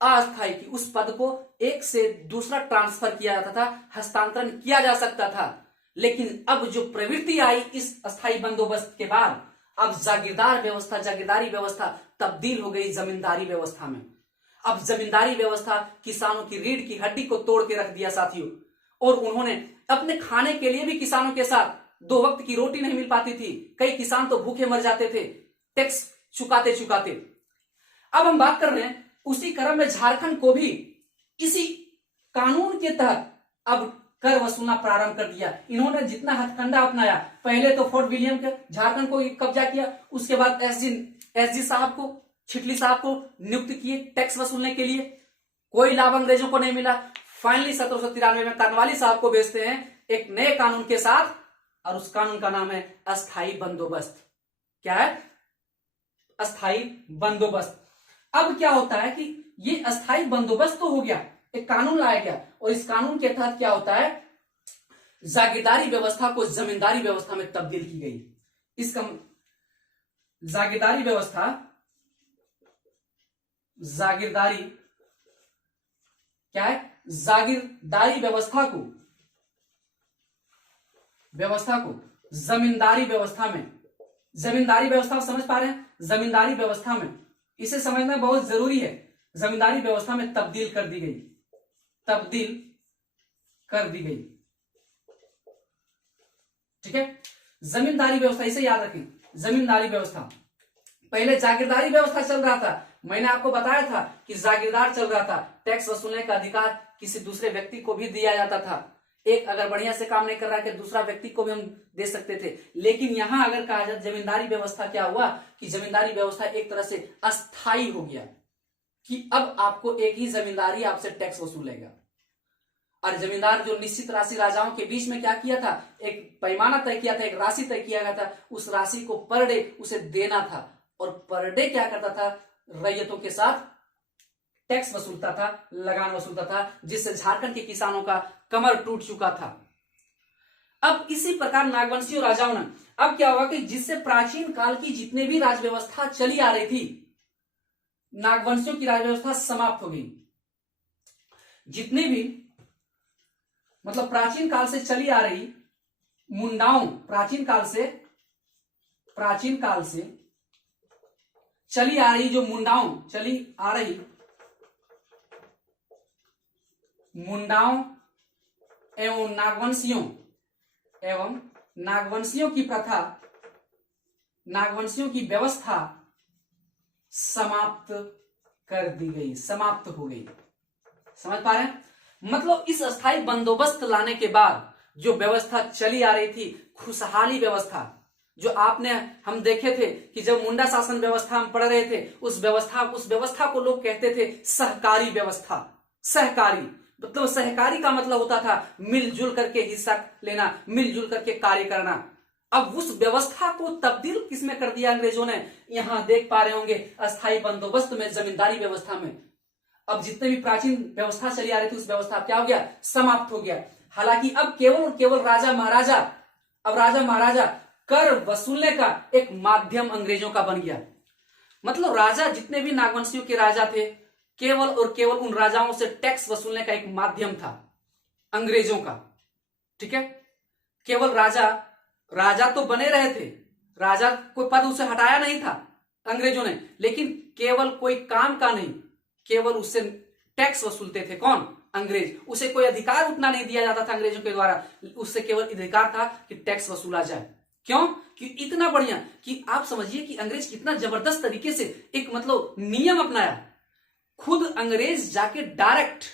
अस्थायी, कि उस पद को एक से दूसरा ट्रांसफर किया जाता था, हस्तांतरण किया जा सकता था। लेकिन अब जो प्रवृत्ति आई इस अस्थायी बंदोबस्त के बाद, अब जागीरदारी व्यवस्था तब्दील हो गई जमींदारी व्यवस्था में। अब जमींदारी व्यवस्था किसानों की रीढ़ की हड्डी को तोड़ के रख दिया साथियों। और उन्होंने अपने खाने के लिए भी किसानों के साथ 2 वक्त की रोटी नहीं मिल पाती थी। कई किसान तो भूखे मर जाते थे टैक्स चुकाते चुकाते। अब हम बात कर रहे हैं, उसी क्रम में झारखंड को भी इसी कानून के तहत अब कर वसूलना प्रारंभ कर दिया। इन्होंने जितना हथकंडा अपनाया, पहले तो फोर्ट विलियम के झारखंड को कब्जा किया, उसके बाद एसजी साहब को, छिटली साहब को नियुक्त किए टैक्स वसूलने के लिए। कोई लाभ अंग्रेजों को नहीं मिला। फाइनली 1793 में कार्नवालिस साहब को भेजते हैं एक नए कानून के साथ, और उस कानून का नाम है अस्थाई बंदोबस्त। क्या है? अस्थाई बंदोबस्त। अब क्या होता है कि ये अस्थाई बंदोबस्त तो हो गया, एक कानून लाया गया, और इस कानून के तहत क्या होता है? जागीरदारी व्यवस्था को जमींदारी व्यवस्था में तब्दील की गई। इसका जागीरदारी क्या है? जागीरदारी व्यवस्था को जमींदारी व्यवस्था में, जमींदारी व्यवस्था समझ पा रहे हैं? जमींदारी व्यवस्था में, इसे समझना बहुत जरूरी है। जमींदारी व्यवस्था में तब्दील कर दी गई। ठीक है, जमींदारी व्यवस्था, इसे याद रखें। जमींदारी व्यवस्था, पहले जागीरदारी व्यवस्था चल रहा था। मैंने आपको बताया था कि जागीरदार चल रहा था, टैक्स वसूलने का अधिकार किसी दूसरे व्यक्ति को भी दिया जाता था। एक अगर बढ़िया से काम नहीं कर रहा है कि दूसरा व्यक्ति को भी हम दे सकते थे। लेकिन यहां अगर कहा जाए जमींदारी व्यवस्था, क्या हुआ कि जमींदारी व्यवस्था एक तरह से अस्थायी हो गया, कि अब आपको एक ही जमींदारी आपसे टैक्स वसूलेगा। और जमींदार जो निश्चित राशि राजाओं के बीच में क्या किया था, एक पैमाना तय किया था, एक राशि तय किया गया था, उस राशि को पर डे उसे देना था। और पर डे क्या करता था? रैयतों के साथ टैक्स वसूलता था, लगान वसूलता था, जिससे झारखंड के किसानों का कमर टूट चुका था। अब इसी प्रकार नागवंशियों राजाओं ने, अब क्या होगा कि जिससे प्राचीन काल की जितने भी राज व्यवस्था चली आ रही थी, नागवंशियों की राज व्यवस्था समाप्त हो गई। जितनी भी मतलब प्राचीन काल से चली आ रही मुंडाओं, प्राचीन काल से चली आ रही जो मुंडाओं चली आ रही मुंडाओं एवं नागवंशियों की प्रथा, नागवंशियों की व्यवस्था समाप्त कर दी गई, समाप्त हो गई। समझ पा रहे हैं? मतलब इस अस्थायी बंदोबस्त लाने के बाद जो व्यवस्था चली आ रही थी, खुशहाली व्यवस्था, जो हम देखे थे कि जब मुंडा शासन व्यवस्था हम पढ़ रहे थे, उस व्यवस्था को लोग कहते थे सहकारी व्यवस्था। सहकारी मतलब सहकारी का मतलब होता था मिलजुल करके हिस्सा लेना, मिलजुल करके कार्य करना। अब उस व्यवस्था को तब्दील किसमें कर दिया अंग्रेजों ने? यहां देख पा रहे होंगे अस्थायी बंदोबस्त में, जमींदारी व्यवस्था में। अब जितने भी प्राचीन व्यवस्था चली आ रही थी, उस व्यवस्था क्या हो गया? समाप्त हो गया। हालांकि अब केवल राजा महाराजा कर वसूलने का एक माध्यम अंग्रेजों का बन गया। मतलब राजा, जितने भी नागवंशियों के राजा थे, केवल और केवल उन राजाओं से टैक्स वसूलने का एक माध्यम था अंग्रेजों का। ठीक है, केवल राजा तो बने रहे थे, राजा कोई पद उसे हटाया नहीं था अंग्रेजों ने, लेकिन केवल कोई काम का नहीं, केवल उससे टैक्स वसूलते थे। कौन? अंग्रेज। उसे कोई अधिकार उतना नहीं दिया जाता था अंग्रेजों के द्वारा, उससे केवल अधिकार था कि टैक्स वसूला जाए। क्यों? कि इतना बढ़िया कि आप समझिए कि अंग्रेज कितना जबरदस्त तरीके से एक मतलब नियम अपनाया। खुद अंग्रेज जाके डायरेक्ट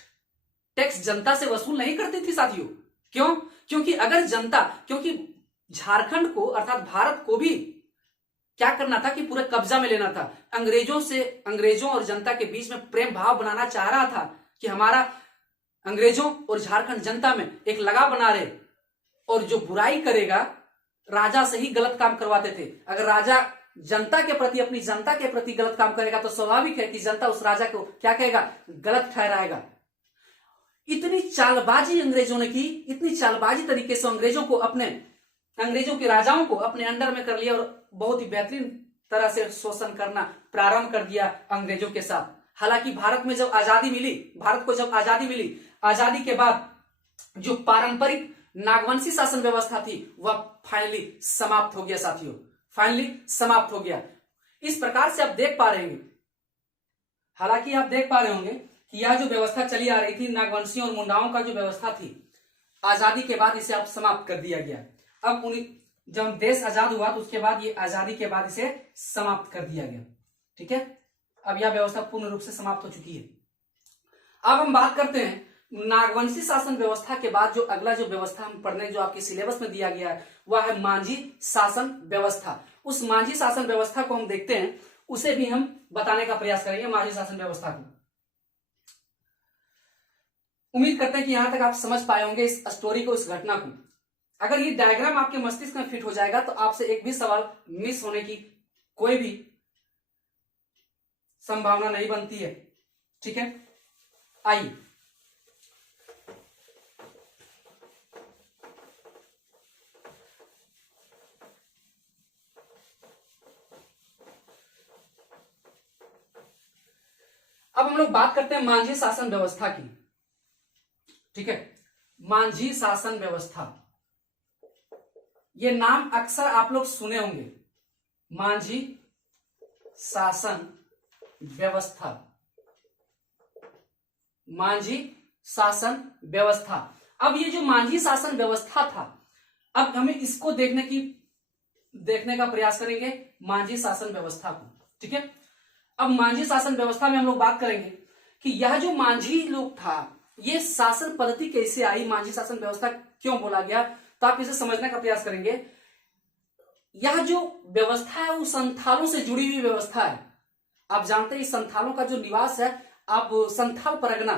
टैक्स जनता से वसूल नहीं करती थी साथियों। क्यों? क्योंकि झारखंड को अर्थात भारत को भी क्या करना था कि पूरे कब्जा में लेना था। अंग्रेजों और जनता के बीच में प्रेम भाव बनाना चाह रहा था कि हमारा अंग्रेजों और झारखंड जनता में एक लगाव बना रहे, और जो बुराई करेगा राजा से ही गलत काम करवाते थे। अगर राजा जनता के प्रति, अपनी जनता के प्रति गलत काम करेगा तो स्वाभाविक है कि जनता उस राजा को क्या कहेगा? गलत ठहराएगा। इतनी चालबाजी अंग्रेजों ने की, इतनी चालबाजी तरीके से अंग्रेजों के राजाओं को अपने अंडर में कर लिया और बहुत ही बेहतरीन तरह से शोषण करना प्रारंभ कर दिया अंग्रेजों के साथ। हालांकि भारत को जब आजादी मिली, आजादी के बाद जो पारंपरिक नागवंशी शासन व्यवस्था थी वह फाइनली समाप्त हो गया साथियों, फाइनली समाप्त हो गया। इस प्रकार से आप देख पा रहे होंगे, हालांकि आप देख पा रहे होंगे कि यह जो व्यवस्था चली आ रही थी नागवंशियों और मुंडाओं का जो व्यवस्था थी, आजादी के बाद इसे आप समाप्त कर दिया गया। अब जब देश आजाद हुआ तो उसके बाद ये आजादी के बाद इसे समाप्त कर दिया गया। ठीक है, अब यह व्यवस्था पूर्ण रूप से समाप्त हो चुकी है। अब हम बात करते हैं नागवंशी शासन व्यवस्था के बाद जो अगला जो व्यवस्था हम पढ़ने, जो आपके सिलेबस में दिया गया है, वह है मांझी शासन व्यवस्था। उस मांझी शासन व्यवस्था को हम देखते हैं, उसे भी हम बताने का प्रयास करेंगे मांझी शासन व्यवस्था को। उम्मीद करते हैं कि यहां तक आप समझ पाए होंगे इस स्टोरी को, इस घटना को। अगर ये डायग्राम आपके मस्तिष्क में फिट हो जाएगा तो आपसे एक भी सवाल मिस होने की कोई भी संभावना नहीं बनती है। ठीक है, आइए अब हम लोग बात करते हैं मांझी शासन व्यवस्था की। ठीक है, मांझी शासन व्यवस्था, ये नाम अक्सर आप लोग सुने होंगे, मांझी शासन व्यवस्था, मांझी शासन व्यवस्था। अब ये जो मांझी शासन व्यवस्था था, अब हमें इसको देखने का प्रयास करेंगे मांझी शासन व्यवस्था को। ठीक है, अब मांझी शासन व्यवस्था में हम लोग बात करेंगे कि यह जो मांझी लोग था, ये शासन पद्धति कैसे आई, मांझी शासन व्यवस्था क्यों बोला गया, तो आप इसे समझने का प्रयास करेंगे। यह जो व्यवस्था है वो संथालों से जुड़ी हुई व्यवस्था है। आप जानते हैं संथालों का जो निवास है, आप संथाल परगना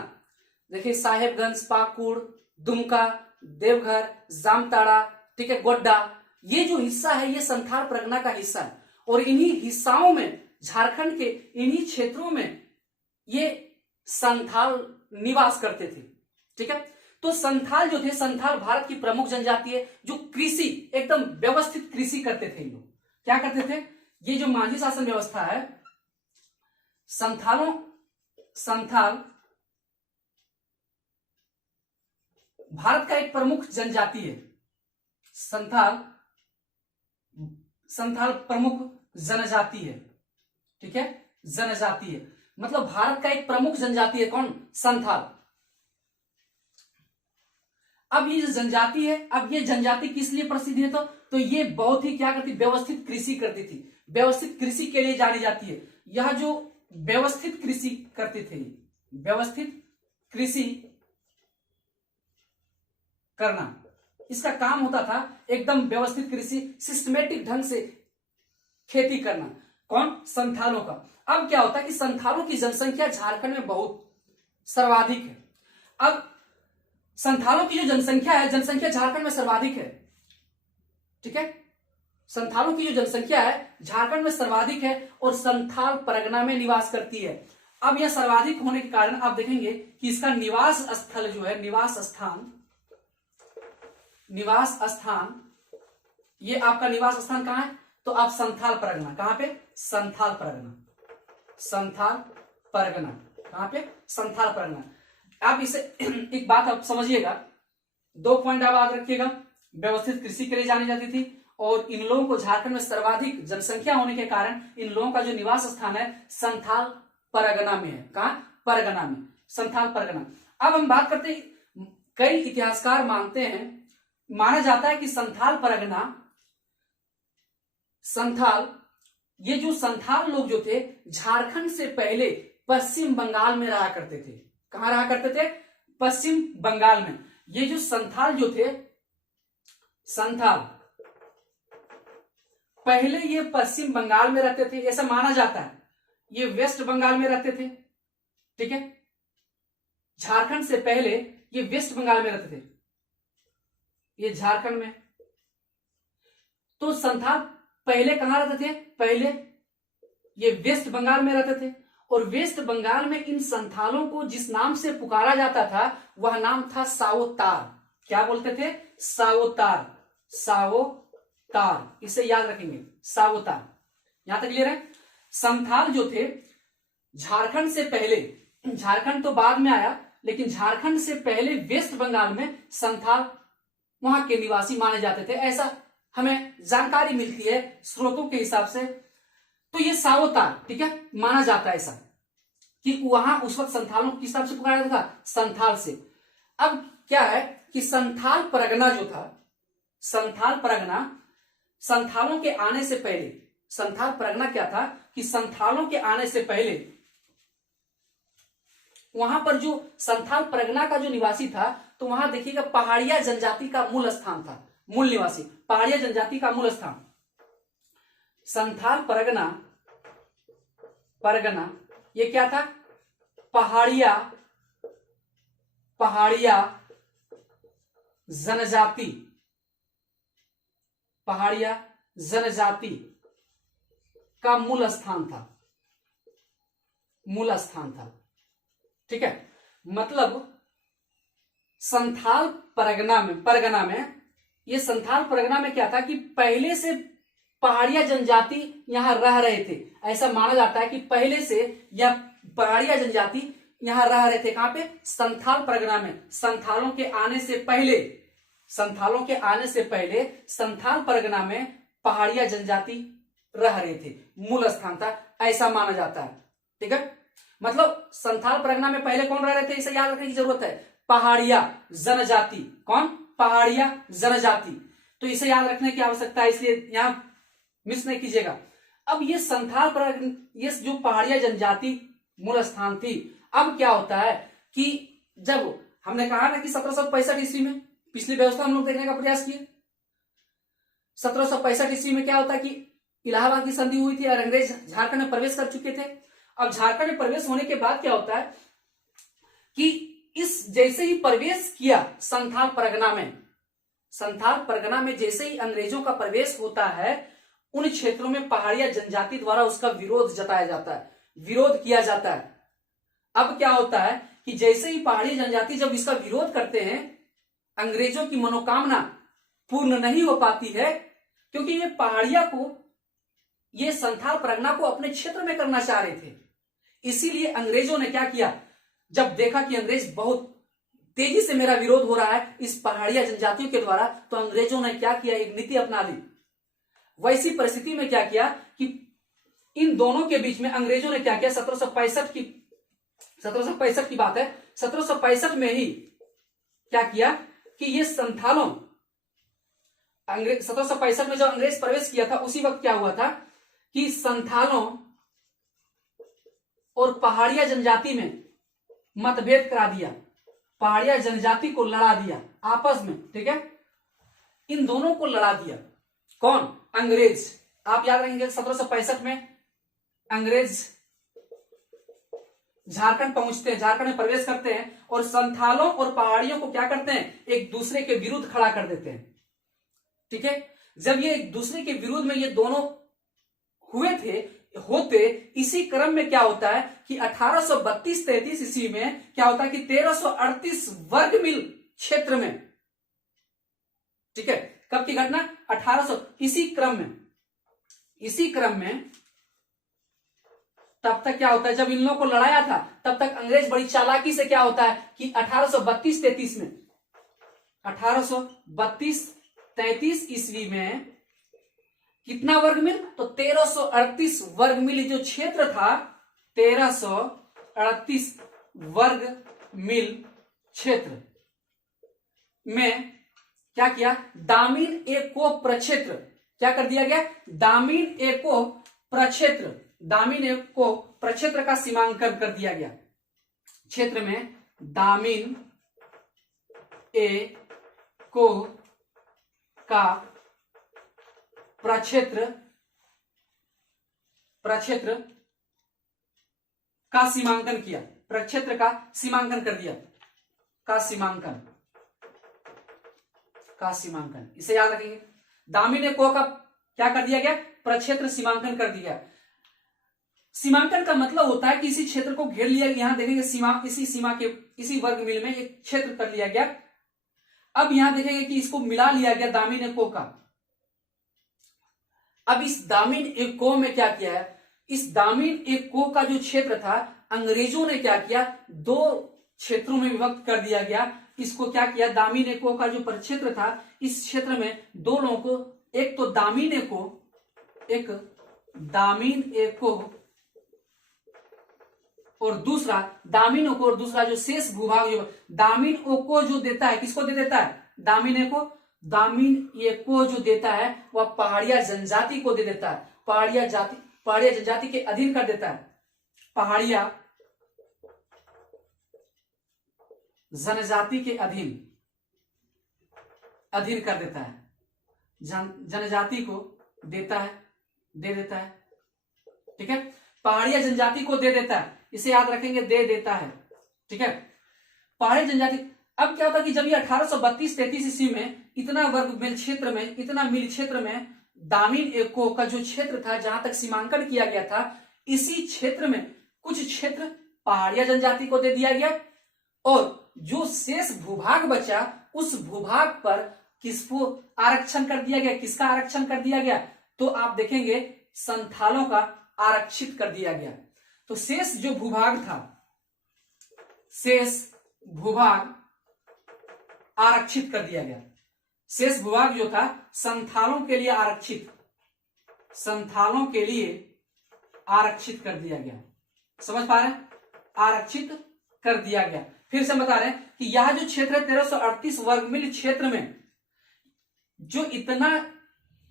देखिए, साहेबगंज, पाकुड़, दुमका, देवघर, जामताड़ा, ठीक है, गोड्डा, ये जो हिस्सा है ये संथाल परगना का हिस्सा है। और इन्हीं हिस्साओं में, झारखंड के इन्हीं क्षेत्रों में ये संथाल निवास करते थे। ठीक है, तो संथाल जो थे, संथाल भारत की प्रमुख जनजाति है जो कृषि, एकदम व्यवस्थित कृषि करते थे। लोग क्या करते थे, ये जो माझी शासन व्यवस्था है, संथाल भारत का एक प्रमुख जनजाति है। संथाल प्रमुख जनजाति है, ठीक है, जनजाति है, मतलब भारत का एक प्रमुख जनजाति है। कौन? संथाल। अब ये जो जनजाति है, अब ये जनजाति किस लिए प्रसिद्ध है? तो ये बहुत ही क्या करती, व्यवस्थित कृषि करती थी, व्यवस्थित कृषि के लिए जानी जाती है। यह जो व्यवस्थित कृषि करते थे, व्यवस्थित कृषि करना, इसका काम होता था एकदम व्यवस्थित कृषि, सिस्टमेटिक ढंग से खेती करना। कौन? संथालों का। अब क्या होता है कि संथालों की जनसंख्या झारखंड में बहुत सर्वाधिक है। अब संथालों की जो जनसंख्या है, जनसंख्या झारखंड में सर्वाधिक है, ठीक है, संथालों की जो जनसंख्या है झारखंड में सर्वाधिक है और संथाल परगना में निवास करती है। अब यह सर्वाधिक होने के कारण आप देखेंगे कि इसका निवास स्थल जो है, निवास स्थान, ये आपका निवास स्थान कहां है? तो आप संथाल परगना। कहां पे? संथाल परगना। कहां पे? संथाल परगना। आप इसे एक बात आप समझिएगा, 2 पॉइंट आप याद रखिएगा। व्यवस्थित कृषि के लिए जानी जाती थी और इन लोगों को झारखंड में सर्वाधिक जनसंख्या होने के कारण इन लोगों का जो निवास स्थान है संथाल परगना में है। कहां? परगना में, संथाल परगना। अब हम बात करते हैं, कई इतिहासकार माना जाता है कि संथाल परगना, ये जो संथाल लोग जो थे झारखंड से पहले पश्चिम बंगाल में रहा करते थे। कहां रहा करते थे? पश्चिम बंगाल में। ये जो संथाल जो थे, पहले ये पश्चिम बंगाल में रहते थे, ऐसा माना जाता है। ये वेस्ट बंगाल में रहते थे, ठीक है, झारखंड से पहले ये वेस्ट बंगाल में रहते थे, ये झारखंड में। तो संथाल पहले कहां रहते थे? पहले ये वेस्ट बंगाल में रहते थे और वेस्ट बंगाल में इन संथालों को जिस नाम से पुकारा जाता था वह नाम था सावोतार। क्या बोलते थे? सावोतार। इसे याद रखेंगे, सावोतार। यहां तक क्लियर है? संथाल जो थे झारखंड से पहले, झारखंड तो बाद में आया, लेकिन झारखंड से पहले वेस्ट बंगाल में संथाल वहां के निवासी माने जाते थे, ऐसा हमें जानकारी मिलती है स्रोतों के हिसाब से। तो ये सावोतार, ठीक है, माना जाता है ऐसा कि वहां उस वक्त संथालों को किस हिसाब से पुकारा जाता था? संथाल से। अब क्या है कि संथाल परगना जो था, संथाल परगना संथालों के आने से पहले, संथाल परगना क्या था कि संथालों के आने से पहले वहां पर जो संथाल परगना का जो निवासी था, तो वहां देखिएगा पहाड़िया जनजाति का मूल स्थान था, मूल निवासी, पहाड़िया जनजाति का मूल स्थान। संथाल परगना ये क्या था? पहाड़िया जनजाति का मूल स्थान था, ठीक है। मतलब संथाल परगना में ये संथाल परगना में क्या था कि पहले से पहाड़िया जनजाति यहां रह रहे थे, ऐसा माना जाता है कि पहले से यह पहाड़िया जनजाति यहां रह रहे थे। कहां पे? संथाल परगना में। संथालों के आने से पहले संथाल परगना में पहाड़िया जनजाति रह रहे थे, मूल स्थान था, ऐसा माना जाता है, ठीक है। मतलब संथाल परगना में पहले कौन रह रहे थे, इसे याद रखने की जरूरत है, पहाड़िया जनजाति। कौन? पहाड़िया जनजाति। तो इसे याद रखने की आवश्यकता है, इसलिए यहां मिस नहीं कीजिएगा। अब ये संथाल परगना, ये जो पहाड़िया जनजाति मूल स्थान थी, अब क्या होता है कि जब हमने कहा ना कि 1765 ईस्वी में, पिछली व्यवस्था हम लोग देखने का प्रयास किए, 1765 ईस्वी में क्या होता है कि इलाहाबाद की संधि हुई थी और अंग्रेज झारखंड में प्रवेश कर चुके थे। अब झारखंड में प्रवेश होने के बाद क्या होता है कि इस जैसे ही प्रवेश किया संथाल परगना में जैसे ही अंग्रेजों का प्रवेश होता है, उन क्षेत्रों में पहाड़िया जनजाति द्वारा उसका विरोध जताया जाता है, विरोध किया जाता है। अब क्या होता है कि जैसे ही पहाड़ी जनजाति जब इसका विरोध करते हैं, अंग्रेजों की मनोकामना पूर्ण नहीं हो पाती है, क्योंकि ये पहाड़िया को, ये संथाल परगना को अपने क्षेत्र में करना चाह रहे थे। इसीलिए अंग्रेजों ने क्या किया, जब देखा कि अंग्रेज बहुत तेजी से मेरा विरोध हो रहा है इस पहाड़िया जनजातियों के द्वारा, तो अंग्रेजों ने क्या किया, एक नीति अपना ली। वैसी परिस्थिति में क्या किया कि इन दोनों के बीच में अंग्रेजों ने क्या किया, 1765 की बात है, 1765 में ही क्या किया कि ये संथालों, 1765 में जब अंग्रेज प्रवेश किया था, उसी वक्त क्या हुआ था कि संथालों और पहाड़िया जनजाति में मतभेद करा दिया, पहाड़िया जनजाति को लड़ा दिया आपस में, ठीक है। इन दोनों को लड़ा दिया कौन, अंग्रेज। आप याद रखेंगे 1765 में अंग्रेज झारखंड पहुंचते हैं, झारखंड में प्रवेश करते हैं और संथालों और पहाड़ियों को क्या करते हैं, एक दूसरे के विरुद्ध खड़ा कर देते हैं, ठीक है। जब ये एक दूसरे के विरुद्ध में ये दोनों होते इसी क्रम में क्या होता है कि 1832-33 ईस्वी में क्या होता है कि 1338 वर्ग मील क्षेत्र में, ठीक है, कब की घटना, 1800, इसी क्रम में तब तक क्या होता है, जब इन लोगों को लड़ाया था तब तक अंग्रेज बड़ी चालाकी से क्या होता है कि 1832-33 में, 1832-33 ईस्वी में कितना वर्ग मील, तो 1338 वर्ग मील जो क्षेत्र था, 1338 वर्ग मील क्षेत्र में क्या किया, दामीन एको प्रक्षेत्र, क्या कर दिया गया, दामीन एको प्रक्षेत्र का सीमांकन कर दिया गया। क्षेत्र में दामीन एको का प्रक्षेत्र का सीमांकन किया, प्रक्षेत्र का सीमांकन कर दिया, का सीमांकन, इसे याद रखेंगे। दामीन एको का क्या कर दिया गया, प्रक्षेत्र सीमांकन कर दिया। सीमांकन का मतलब होता है कि इसी क्षेत्र को घेर लिया, यहां देखेंगे इसी वर्ग मील में एक क्षेत्र कर लिया गया। अब यहां देखेंगे कि इसको मिला लिया गया दामीन एको का। अब इस दामीन एको में क्या किया है, इस दामीन एको का जो क्षेत्र था अंग्रेजों ने क्या किया, दो क्षेत्रों में विभक्त कर दिया गया। इसको क्या किया, दामीन एको का जो प्रक्षेत्र था, इस क्षेत्र में दो लोगों को, एक तो दामीन एको और दूसरा जो शेष भूभाग, जो दामीन एको जो देता है, किसको दे देता है, दामीन एको जो देता है वह पहाड़िया जनजाति को दे देता है, पहाड़िया जनजाति के अधीन कर देता है, पहाड़िया जनजाति के अधीन कर देता है, जनजाति को दे देता है, ठीक है, पहाड़िया जनजाति को दे देता है, इसे याद रखेंगे, दे देता है, ठीक है, पहाड़ी जनजाति। अब क्या होता कि जब ये 1832-33 ईस्वी में इतना मील क्षेत्र में दामीन एको का जो क्षेत्र था, जहां तक सीमांकन किया गया था, इसी क्षेत्र में कुछ क्षेत्र पहाड़िया जनजाति को दे दिया गया और जो शेष भूभाग बचा उस भूभाग पर किसको आरक्षण कर दिया गया, किसका आरक्षण कर दिया गया, तो आप देखेंगे संथालों का आरक्षित कर दिया गया। तो शेष जो भूभाग था, शेष भूभाग आरक्षित कर दिया गया, शेष भूभाग जो था संथालों के लिए आरक्षित कर दिया गया। समझ पा रहे हैं, आरक्षित कर दिया गया। फिर से बता रहे हैं कि यह जो क्षेत्र है 1338 वर्ग मील क्षेत्र में जो इतना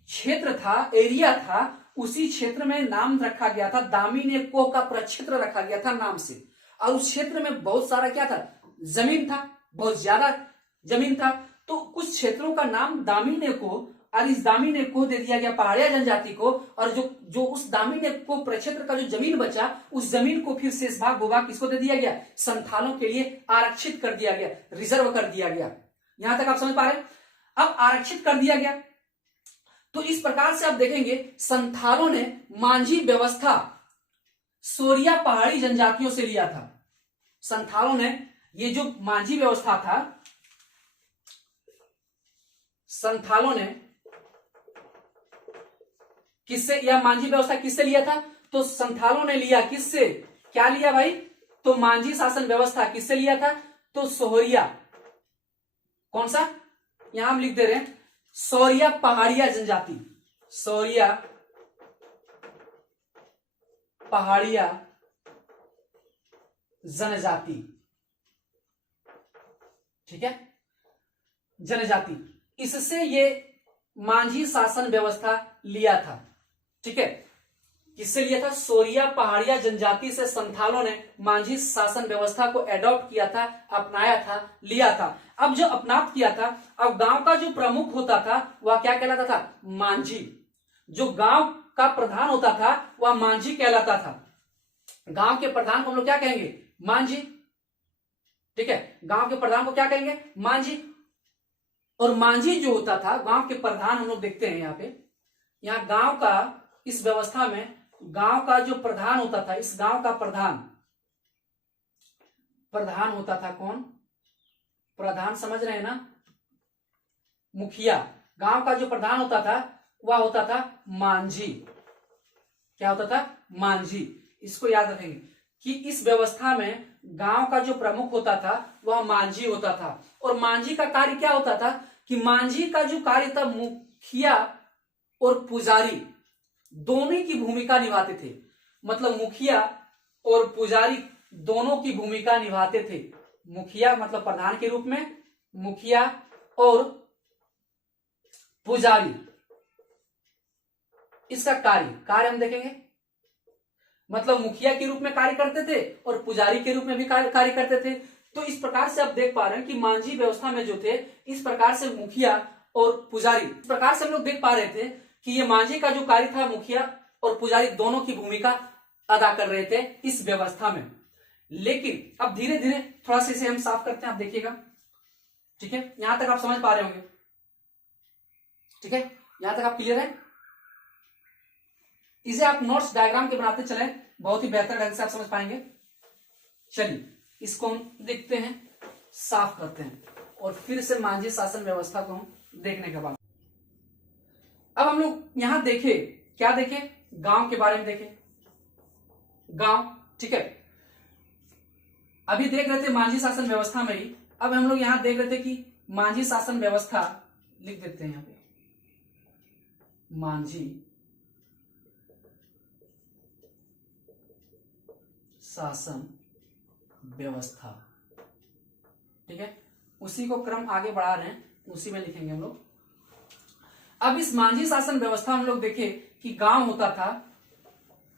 क्षेत्र था, एरिया था, उसी क्षेत्र में नाम रखा गया था, दामीन एको का प्रक्षेत्र रखा गया था नाम से। और उस क्षेत्र में बहुत सारा क्या था, जमीन था, बहुत ज्यादा जमीन था। तो कुछ क्षेत्रों का नाम दामीन एको, और इस दामीन एको दे दिया गया पहाड़िया जनजाति को, और जो उस दामीन एको प्रक्षेत्र का जो जमीन बचा, उस जमीन को फिर शेष भाग भूभाग किसको दे दिया गया, संथालों के लिए आरक्षित कर दिया गया, रिजर्व कर दिया गया। यहां तक आप समझ पा रहे हैं। अब आरक्षित कर दिया गया तो इस प्रकार से आप देखेंगे संथालों ने मांझी व्यवस्था सोरिया पहाड़ी जनजातियों से लिया था। संथालों ने ये जो मांझी व्यवस्था था, संथालों ने किससे, यह मांझी व्यवस्था किससे लिया था? तो संथालों ने लिया किससे, क्या लिया भाई? तो मांझी शासन व्यवस्था किससे लिया था? तो सोहरिया, कौन सा, यहां हम लिख दे रहे हैं सौरिया पहाड़िया जनजाति, सौरिया पहाड़िया जनजाति, ठीक है, जनजाति, इससे ये मांझी शासन व्यवस्था लिया था, ठीक है। किससे लिया था? सौरिया पहाड़िया जनजाति से संथालों ने मांझी शासन व्यवस्था को एडॉप्ट किया था, अपनाया था, लिया था। अब जो अपनात किया था, अब गांव का जो प्रमुख होता था वह क्या कहलाता था? मांझी। जो गांव का प्रधान होता था वह मांझी कहलाता था। गांव के प्रधान को हम लोग क्या कहेंगे? मांझी, ठीक है। गांव के प्रधान को क्या कहेंगे? मांझी। और मांझी जो होता था, गांव के प्रधान हम लोग देखते हैं यहाँ पे, यहाँ गांव का, इस व्यवस्था में गांव का जो प्रधान होता था, इस गांव का प्रधान होता था कौन? प्रधान, समझ रहे हैं ना? मुखिया। गांव का जो प्रधान होता था वह होता था मांझी। क्या होता था? मांझी। इसको याद रखेंगे कि इस व्यवस्था में गांव का जो प्रमुख होता था वह मांझी होता था। और मांझी का कार्य क्या होता था कि मांझी का जो कार्य था, मुखिया और पुजारी दोनों की भूमिका निभाते थे। मतलब मुखिया और पुजारी दोनों की भूमिका निभाते थे। मुखिया मतलब प्रधान के रूप में, मुखिया और पुजारी, इसका कार्य हम देखेंगे। मतलब मुखिया के रूप में कार्य करते थे और पुजारी के रूप में भी कार्य करते थे। तो इस प्रकार से आप देख पा रहे हैं कि मांझी व्यवस्था में जो थे, इस प्रकार से मुखिया और पुजारी, इस प्रकार से हम लोग देख पा रहे थे कि ये मांझी का जो कार्य था, मुखिया और पुजारी दोनों की भूमिका अदा कर रहे थे इस व्यवस्था में। लेकिन अब धीरे धीरे थोड़ा सा इसे हम साफ करते हैं, आप देखिएगा, ठीक है। यहां तक आप समझ पा रहे होंगे, ठीक है, यहां तक आप क्लियर है? इसे आप नोट्स डायग्राम के बनाते चले, बहुत ही बेहतर ढंग से आप समझ पाएंगे। चलिए इसको हम देखते हैं, साफ करते हैं और फिर से मांझी शासन व्यवस्था को हम देखने के बाद अब हम लोग यहां देखें, क्या देखें? गांव के बारे में देखें। गांव, ठीक है। अभी देख रहे थे मांझी शासन व्यवस्था में ही, अब हम लोग यहां देख रहे थे कि मांझी शासन व्यवस्था, लिख देते हैं यहां पे मांझी शासन व्यवस्था, ठीक है। उसी को क्रम आगे बढ़ा रहे हैं, उसी में लिखेंगे हम लोग। अब इस मांझी शासन व्यवस्था हम लोग देखें कि गांव होता था,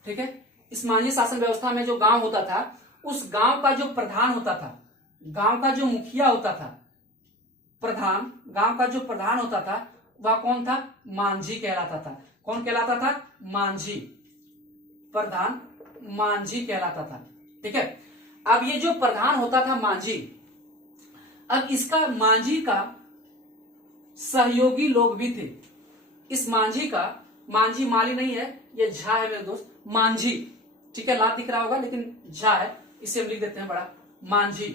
ठीक है। इस मांझी शासन व्यवस्था में जो गांव होता था, उस गांव का जो प्रधान होता था, गांव का जो मुखिया होता था, प्रधान, गांव का जो प्रधान होता था वह कौन था? मांझी कहलाता था। कौन कहलाता था? मांझी। प्रधान मांझी कहलाता था, ठीक है। अब ये जो प्रधान होता था मांझी, अब इसका मांझी का सहयोगी लोग भी थे। इस मांझी का, मांझी माली नहीं है, ये झा है मेरे दोस्त, मांझी, ठीक है। लात दिख रहा होगा लेकिन झा है, इसे हम लिख देते हैं बड़ा, मांझी,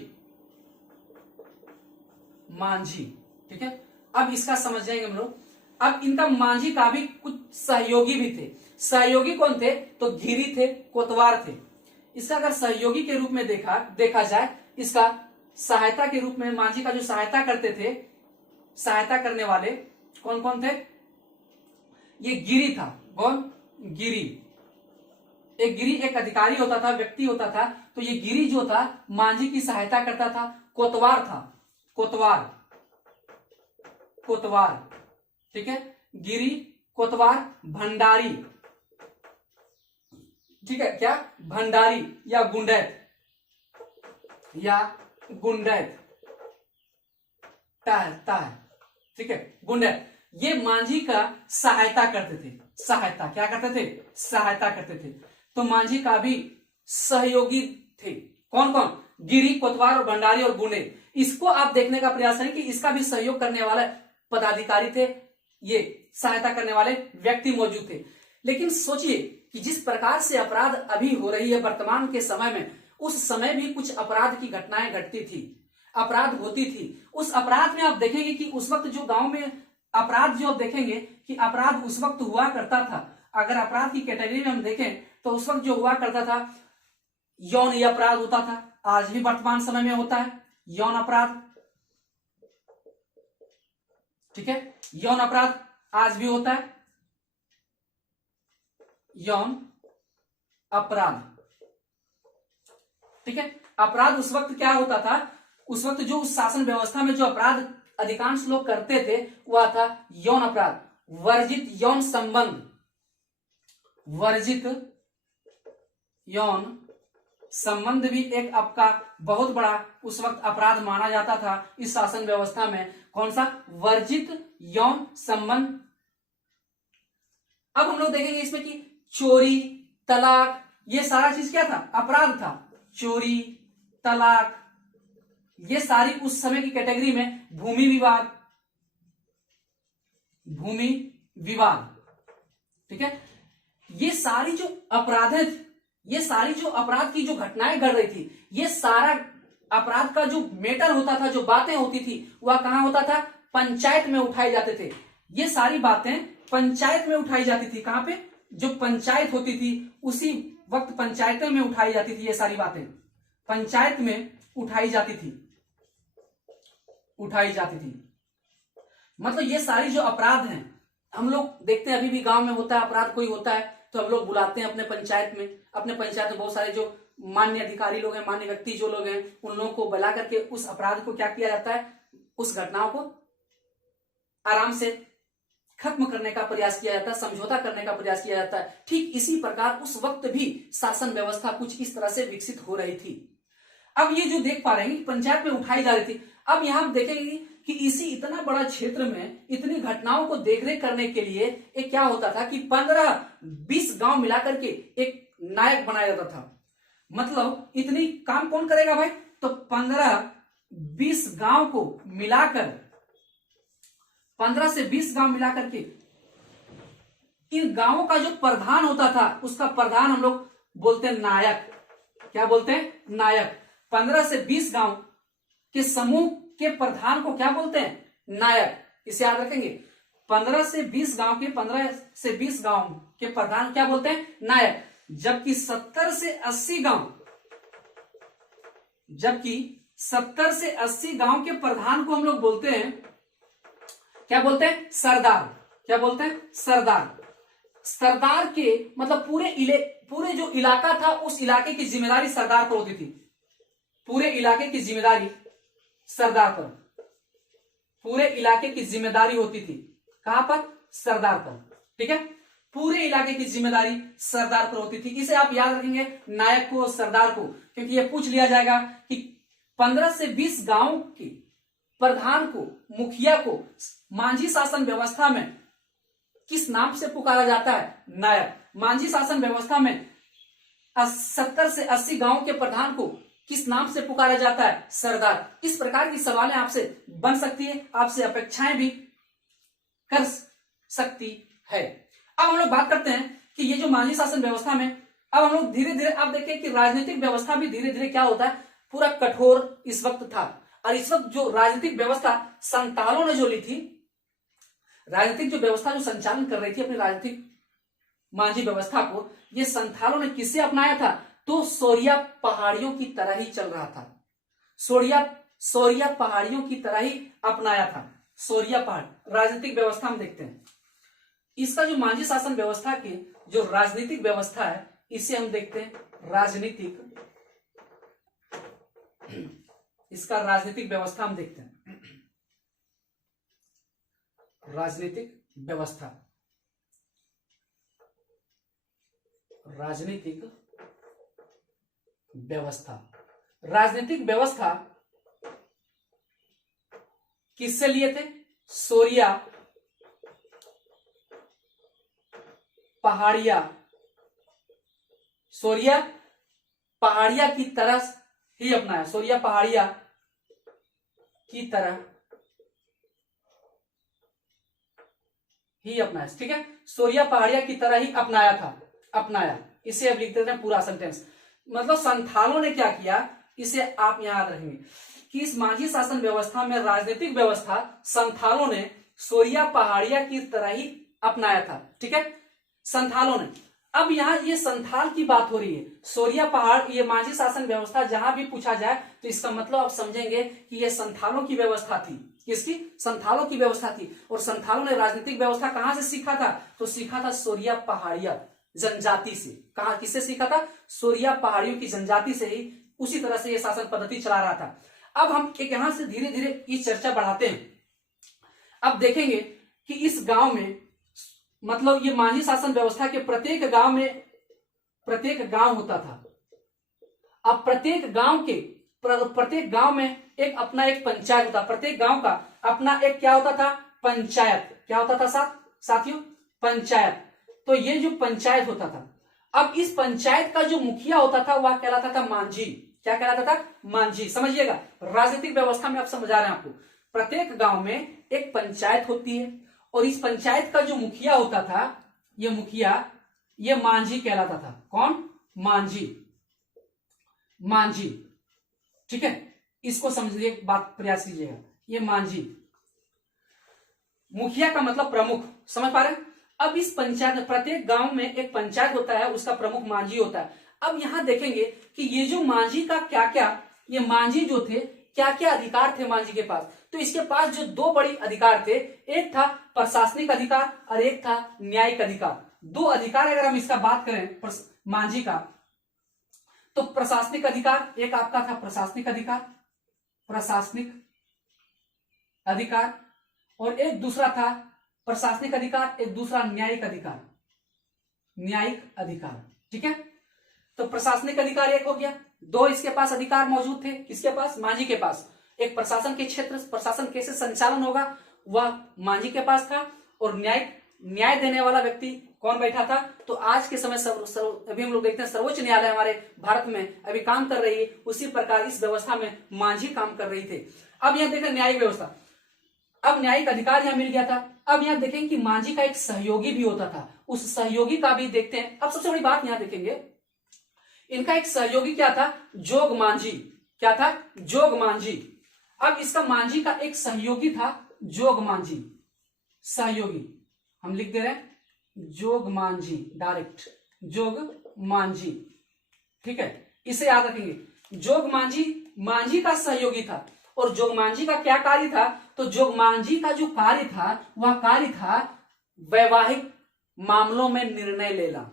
मांझी, ठीक है। अब इसका समझ जाएंगे हम लोग। अब इनका मांझी का भी कुछ सहयोगी भी थे। सहयोगी कौन थे? तो घिरी थे, कोतवार थे। इसका अगर सहयोगी के रूप में देखा जाए, इसका सहायता के रूप में मांझी का जो सहायता करते थे, सहायता करने वाले कौन कौन थे? ये गिरी था। कौन? गिरी। एक गिरी एक अधिकारी होता था, व्यक्ति होता था। तो ये गिरी जो था मांझी की सहायता करता था। कोतवार था, कोतवार, कोतवार, ठीक है। गिरी, कोतवार, भंडारी, ठीक है। क्या? भंडारी या गुंडैत, या गुंडैत, ठीक है, गुंडैत। ये मांझी का सहायता करते थे। सहायता क्या करते थे? सहायता करते थे। तो मांझी का भी सहयोगी थे। कौन कौन? गिरी, कोतवार और भंडारी और गुंडे। इसको आप देखने का प्रयास करें कि इसका भी सहयोग करने वाले पदाधिकारी थे, ये सहायता करने वाले व्यक्ति मौजूद थे। लेकिन सोचिए कि जिस प्रकार से अपराध अभी हो रही है वर्तमान के समय में, उस समय भी कुछ अपराध की घटनाएं घटती थी, अपराध होती थी। उस अपराध में आप देखेंगे कि उस वक्त जो गांव में अपराध, जो आप देखेंगे कि अपराध उस वक्त हुआ करता था, अगर अपराध की कैटेगरी में हम देखें तो उस वक्त जो हुआ करता था, यौन अपराध होता था, आज भी वर्तमान समय में होता है यौन अपराध, ठीक है, यौन अपराध आज भी होता है, यौन अपराध, ठीक है। अपराध उस वक्त क्या होता था, उस वक्त जो उस शासन व्यवस्था में जो अपराध अधिकांश लोग करते थे वह था यौन अपराध, वर्जित यौन संबंध, वर्जित यौन संबंध भी एक आपका बहुत बड़ा उस वक्त अपराध माना जाता था इस शासन व्यवस्था में। कौन सा? वर्जित यौन संबंध। अब हम लोग देखेंगे इसमें कि चोरी, तलाक, ये सारा चीज क्या था? अपराध था। चोरी, तलाक, ये सारी उस समय की कैटेगरी में, भूमि विवाद, भूमि विवाद, ठीक है, ये सारी जो अपराध, ये सारी जो अपराध की जो घटनाएं घट रही थी, ये सारा अपराध का जो मैटर होता था, जो बातें होती थी, वह कहां होता था? पंचायत में उठाए जाते थे। ये सारी बातें पंचायत में उठाई जाती थी। कहां पे? जो पंचायत होती थी उसी वक्त पंचायतों में उठाई जाती थी। ये सारी बातें पंचायत में उठाई जाती थी, उठाई जाती थी। मतलब ये सारी जो अपराध हैं, हम लोग देखते हैं अभी भी गांव में होता है अपराध, कोई होता है तो हम लोग बुलाते हैं अपने पंचायत में, अपने पंचायत में बहुत सारे जो मान्य अधिकारी लोग हैं, मान्य व्यक्ति जो लोग हैं, उन लोगों को बुला करके उस अपराध को क्या किया जाता है, उस घटनाओं को आराम से खत्म करने का प्रयास किया जाता है, समझौता करने का प्रयास किया जाता है। ठीक इसी प्रकार उस वक्त भी शासन व्यवस्था कुछ इस तरह से विकसित हो रही थी। अब ये जो देख पा रहे हैं पंचायत में उठाई जा रही थी, अब यहां हम देखेंगे कि इसी इतना बड़ा क्षेत्र में इतनी घटनाओं को देखरेख करने के लिए एक क्या होता था कि 15-20 गांव मिलाकर के एक नायक बनाया जाता था। मतलब इतनी काम कौन करेगा भाई? तो 15-20 गांव को मिलाकर, 15 से 20 गांव मिलाकर के इन गांवों का जो प्रधान होता था, उसका प्रधान हम लोग बोलते हैं नायक। क्या बोलते हैं? नायक। 15 से 20 गांव के समूह के प्रधान को क्या बोलते हैं? नायक। इसे याद रखेंगे। 15 से 20 गांव के प्रधान क्या बोलते हैं? नायक। जबकि 70 से 80 गांव के प्रधान को हम लोग बोलते हैं, क्या बोलते हैं? सरदार। क्या बोलते हैं? सरदार। सरदार के मतलब पूरे जो इलाका था, उस इलाके की जिम्मेदारी सरदार पर होती थी। पूरे इलाके की जिम्मेदारी सरदार पर, पूरे इलाके की जिम्मेदारी होती थी। कहां पर? सरदार पर। ठीक है, पूरे इलाके की जिम्मेदारी सरदार पर होती थी। इसे आप याद रखेंगे, नायक को और सरदार को, क्योंकि यह पूछ लिया जाएगा कि 15 से 20 गांव के प्रधान को, मुखिया को मांझी शासन व्यवस्था में किस नाम से पुकारा जाता है? नायक। मांझी शासन व्यवस्था में 70 से 80 गांव के प्रधान को किस नाम से पुकारा जाता है? सरदार। इस प्रकार की सवालें आपसे बन सकती है, आपसे अपेक्षाएं भी कर सकती है। अब हम लोग बात करते हैं कि ये जो मांझी शासन व्यवस्था में, अब हम लोग धीरे धीरे, आप देखें कि राजनीतिक व्यवस्था भी धीरे धीरे क्या होता है, पूरा कठोर इस वक्त था। और इस वक्त जो राजनीतिक व्यवस्था संतालों ने जो ली थी, राजनीतिक जो व्यवस्था जो संचालन कर रही थी अपनी राजनीतिक मांझी व्यवस्था को, ये संथालों ने किससे अपनाया था? तो सोरिया पहाड़ियों की तरह ही चल रहा था। सोरिया पहाड़ियों की तरह ही अपनाया था। सोरिया पहाड़ राजनीतिक व्यवस्था हम देखते हैं। इसका जो मांझी शासन व्यवस्था की जो राजनीतिक व्यवस्था है, इसे हम देखते हैं राजनीतिक, इसका राजनीतिक व्यवस्था हम देखते हैं। राजनीतिक व्यवस्था, राजनीतिक व्यवस्था, राजनीतिक व्यवस्था किससे लिए थे? सोरिया पहाड़िया, सोरिया पहाड़िया की तरह ही अपनाया। सोरिया पहाड़िया की तरह ही अपनाया। ठीक है, सोरिया पहाड़िया की तरह ही अपनाया था, अपनाया। इसे अब लिख देते हैं पूरा सेंटेंस। मतलब संथालों ने क्या किया, इसे आप यहां याद रखेंगे कि इस माझी शासन व्यवस्था में राजनीतिक व्यवस्था संथालों ने सोरिया पहाड़िया की तरह ही अपनाया था। ठीक है, संथालों ने। अब यहाँ ये संथाल की बात हो रही है, सोरिया पहाड़, ये माझी शासन व्यवस्था जहां भी पूछा जाए तो इसका मतलब आप समझेंगे कि ये संथालों की व्यवस्था थी। किसकी? संथालों की व्यवस्था थी। और संथालों ने राजनीतिक व्यवस्था कहां से सीखा था? तो सीखा था सोरिया पहाड़िया जनजाति से। कहा, किससे सीखा था? सोरिया पहाड़ियों की जनजाति से ही उसी तरह से ये शासन पद्धति चला रहा था। अब हम एक यहां से धीरे धीरे इस चर्चा बढ़ाते हैं। अब देखेंगे कि इस गांव में, मतलब ये माझी शासन व्यवस्था के प्रत्येक गांव होता था। अब प्रत्येक गांव में एक अपना एक पंचायत होता, प्रत्येक गांव का अपना एक क्या होता था? पंचायत। क्या होता था साथियों? पंचायत। तो ये जो पंचायत होता था, अब इस पंचायत का जो मुखिया होता था वह कहलाता था मांझी। क्या कहलाता था? मांझी। समझिएगा, राजनीतिक व्यवस्था में आप समझा रहे हैं आपको। प्रत्येक गांव में एक पंचायत होती है और इस पंचायत का जो मुखिया होता था, ये मुखिया, ये मांझी कहलाता था। कौन? मांझी। मांझी। ठीक है, इसको समझिए, बात प्रयास कीजिएगा। ये मांझी, मुखिया का मतलब प्रमुख। समझ पा रहे हैं? अब इस पंचायत, प्रत्येक गांव में एक पंचायत होता है, उसका प्रमुख मांझी होता है। अब यहां देखेंगे कि ये जो मांझी का क्या क्या, ये मांझी जो थे क्या क्या अधिकार थे मांझी के पास। तो इसके पास जो दो बड़ी अधिकार थे, एक था प्रशासनिक अधिकार और एक था न्यायिक अधिकार। दो अधिकार अगर हम इसका बात करें मांझी का, तो प्रशासनिक अधिकार एक आपका था, प्रशासनिक अधिकार, और एक दूसरा था प्रशासनिक अधिकार, एक दूसरा न्यायिक अधिकार। ठीक है, तो प्रशासनिक अधिकार एक हो गया। दो इसके पास अधिकार मौजूद थे। किसके पास? मांझी के पास। एक प्रशासन के क्षेत्र, प्रशासन कैसे संचालन होगा, वह मांझी के पास था। और न्याय देने वाला व्यक्ति कौन बैठा था? तो आज के समय अभी हम लोग देखते हैं सर्वोच्च न्यायालय हमारे भारत में अभी काम कर रही है, उसी प्रकार इस व्यवस्था में मांझी काम कर रही थी। अब यहां देखें न्यायिक व्यवस्था, अब न्यायिक अधिकार यहां मिल गया था। अब यहां देखें कि मांझी का एक सहयोगी भी होता था, उस सहयोगी का भी देखते हैं। अब सबसे बड़ी बात यहां देखेंगे, इनका एक सहयोगी क्या था? जोग मांझी। क्या था? जोग मांझी। अब इसका मांझी का एक सहयोगी था, जोग मांझी। सहयोगी हम लिख दे रहे हैं, जोग मांझी, डायरेक्ट जोग मांझी। ठीक है, इसे याद रखेंगे। जोग मांझी का सहयोगी था। और जोग मांझी का क्या कार्य था? तो जोग मांझी का जो कार्य था, वह कार्य था वैवाहिक मामलों में निर्णय लेना।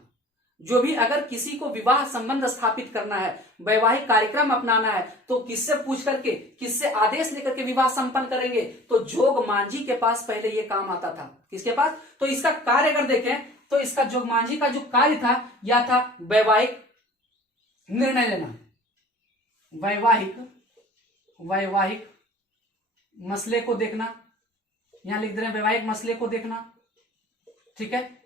जो भी अगर किसी को विवाह संबंध स्थापित करना है, वैवाहिक कार्यक्रम अपनाना है, तो किससे पूछ करके, किससे आदेश लेकर के विवाह संपन्न करेंगे? तो जोग मांझी के पास पहले यह काम आता था। किसके पास? तो इसका कार्य अगर देखें तो इसका जोग मांझी का जो कार्य था, यह था वैवाहिक निर्णय लेना, वैवाहिक मसले को देखना। यहां लिख दे रहे हैं वैवाहिक मसले को देखना। ठीक है,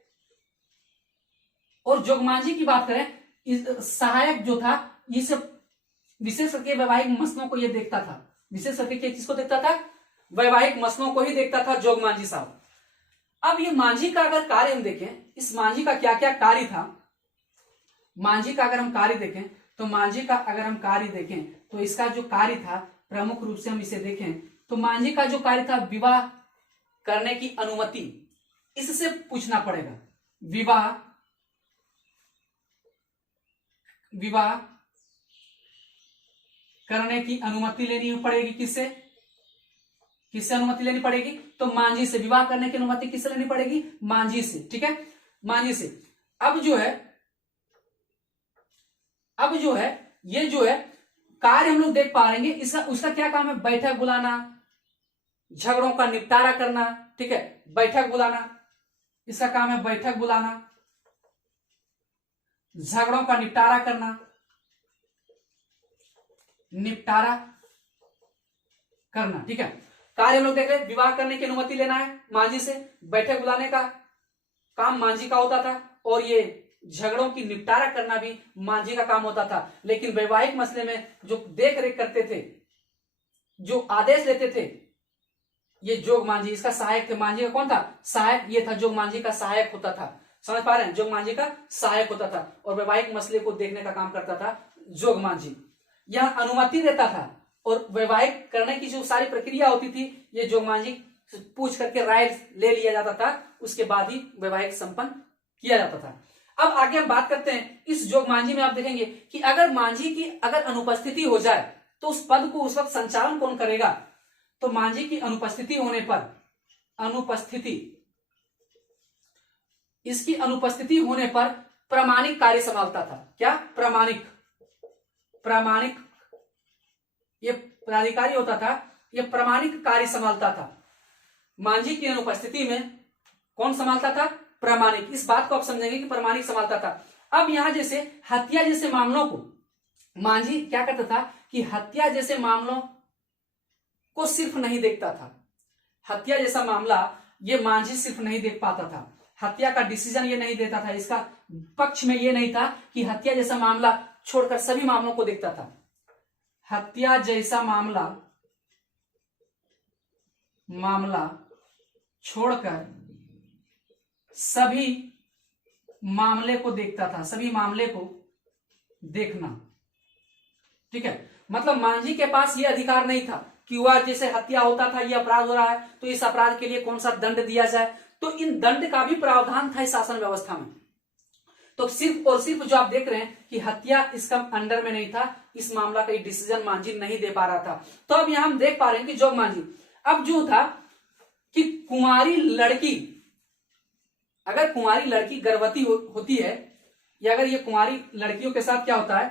और जोग मांझी की बात करें, सहायक जो था, इस विशेष करके वैवाहिक मसलों को यह देखता था। विशेष करके किसको देखता था? वैवाहिक मसलों को ही देखता था जोग मांझी साहब। अब ये मांझी का अगर कार्य हम देखें, इस मांझी का क्या क्या कार्य था, मांझी का अगर हम कार्य देखें, तो मांझी का अगर हम कार्य देखें तो इसका जो कार्य था, प्रमुख रूप से हम इसे देखें तो मांझी का जो कार्य था, विवाह करने की अनुमति। इससे पूछना पड़ेगा, विवाह करने की अनुमति लेनी पड़ेगी। किससे अनुमति लेनी पड़ेगी? तो मांझी से। विवाह करने की अनुमति किससे लेनी पड़ेगी? मांझी से। ठीक है, मांझी से। अब जो है ये जो है कार्य हम लोग देख पा रहे हैं, इसका उसका क्या काम है? बैठक बुलाना, झगड़ों का निपटारा करना। ठीक है, बैठक बुलाना, इसका काम है बैठक बुलाना, झगड़ों का निपटारा करना, ठीक है। कार्य हम लोग देख रहे हैं, विवाह करने की अनुमति लेना है मांझी से, बैठक बुलाने का काम मांझी का होता था, और ये झगड़ों की निपटारा करना भी मांझी का काम होता था। लेकिन वैवाहिक मसले में जो देख रेख करते थे, जो आदेश लेते थे, ये जोग मांझी, इसका सहायक थे। मांझी का कौन था? सहायक ये था, जोग मांझी का सहायक होता था। समझ पा रहे हैं? जोग मांझी का सहायक होता था और वैवाहिक मसले को देखने का काम करता था, जोग मांझी। यह अनुमति देता था और वैवाहिक करने की जो सारी प्रक्रिया होती थी ये जोग मांझी पूछ करके राय ले लिया जाता था, उसके बाद ही वैवाहिक संपन्न किया जाता था। अब आगे हम बात करते हैं इस जोग मांझी में। आप देखेंगे कि अगर मांझी की अगर अनुपस्थिति हो जाए तो उस पद को उस वक्त संचालन कौन करेगा? तो मांझी की अनुपस्थिति होने पर, इसकी अनुपस्थिति होने पर प्रामाणिक कार्य संभालता था। क्या? प्रामाणिक ये प्राधिकारी होता था, ये प्रामाणिक कार्य संभालता था। मांझी की अनुपस्थिति में कौन संभालता था? प्रामाणिक। इस बात को आप समझेंगे कि प्रामाणिक संभालता था। अब यहां जैसे हत्या जैसे मामलों को मांझी क्या करता था कि हत्या जैसे मामलों को सिर्फ नहीं देखता था। हत्या जैसा मामला ये मांझी सिर्फ नहीं देख पाता था, हत्या का डिसीजन ये नहीं देता था, इसका पक्ष में ये नहीं था कि हत्या जैसा मामला छोड़कर सभी मामलों को देखता था। हत्या जैसा मामला छोड़कर सभी मामले को देखता था, सभी मामले को देखना। ठीक है, मतलब मांझी के पास यह अधिकार नहीं था कि वह जैसे हत्या होता था, यह अपराध हो रहा है तो इस अपराध के लिए कौन सा दंड दिया जाए, तो इन दंड का भी प्रावधान था इस शासन व्यवस्था में। तो सिर्फ और सिर्फ जो आप देख रहे हैं कि हत्या इसका अंडर में नहीं था, इस मामला का डिसीजन मांझी नहीं दे पा रहा था। तो अब यहां हम देख पा रहे हैं कि जोग मांझी अब जो था कि कुंवारी लड़की, अगर कुंवारी लड़की गर्भवती होती है, या अगर ये कुंवारी लड़कियों के साथ क्या होता है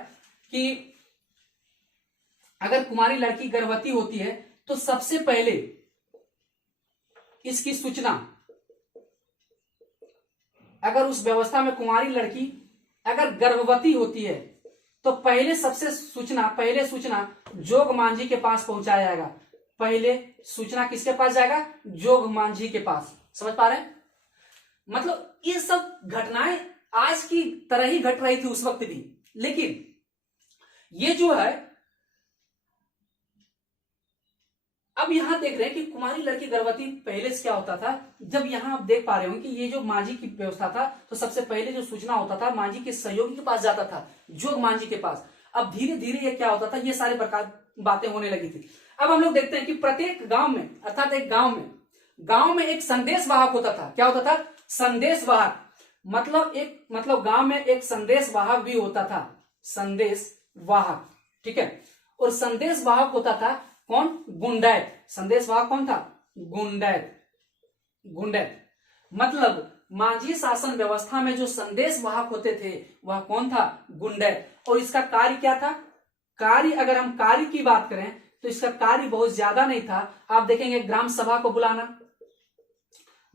कि अगर कुंवारी लड़की गर्भवती होती है तो सबसे पहले इसकी सूचना, अगर उस व्यवस्था में कुंवारी लड़की अगर गर्भवती होती है तो पहले सूचना जोग मांझी के पास पहुंचाया जाएगा। पहले सूचना किसके पास जाएगा? जोग मांझी के पास। समझ पा रहे हैं? मतलब ये सब घटनाएं आज की तरह ही घट रही थी उस वक्त भी, लेकिन ये जो है अब यहां देख रहे हैं कि कुंवारी लड़की गर्भवती पहले से क्या होता था। जब यहां आप देख पा रहे हो कि ये जो मांझी की व्यवस्था था तो सबसे पहले जो सूचना होता था मांझी के सहयोगी के पास जाता था, जोग मांझी के पास। अब धीरे धीरे ये क्या होता था, ये सारे प्रकार बातें होने लगी थी। अब हम लोग देखते हैं कि प्रत्येक गांव में, अर्थात एक गांव में एक संदेश वाहक होता था। क्या होता था? संदेश वाहक। मतलब गांव में एक संदेश वाहक भी होता था, संदेश वाहक। ठीक है, और संदेश वाहक होता था कौन? गुंडैत। संदेश वाहक कौन था? गुंडैत। मतलब मांझी शासन व्यवस्था में जो संदेश वाहक होते थे वह कौन था? गुंडैत। और इसका कार्य क्या था? अगर हम कार्य की बात करें तो इसका कार्य बहुत ज्यादा नहीं था। आप देखेंगे ग्राम सभा को बुलाना,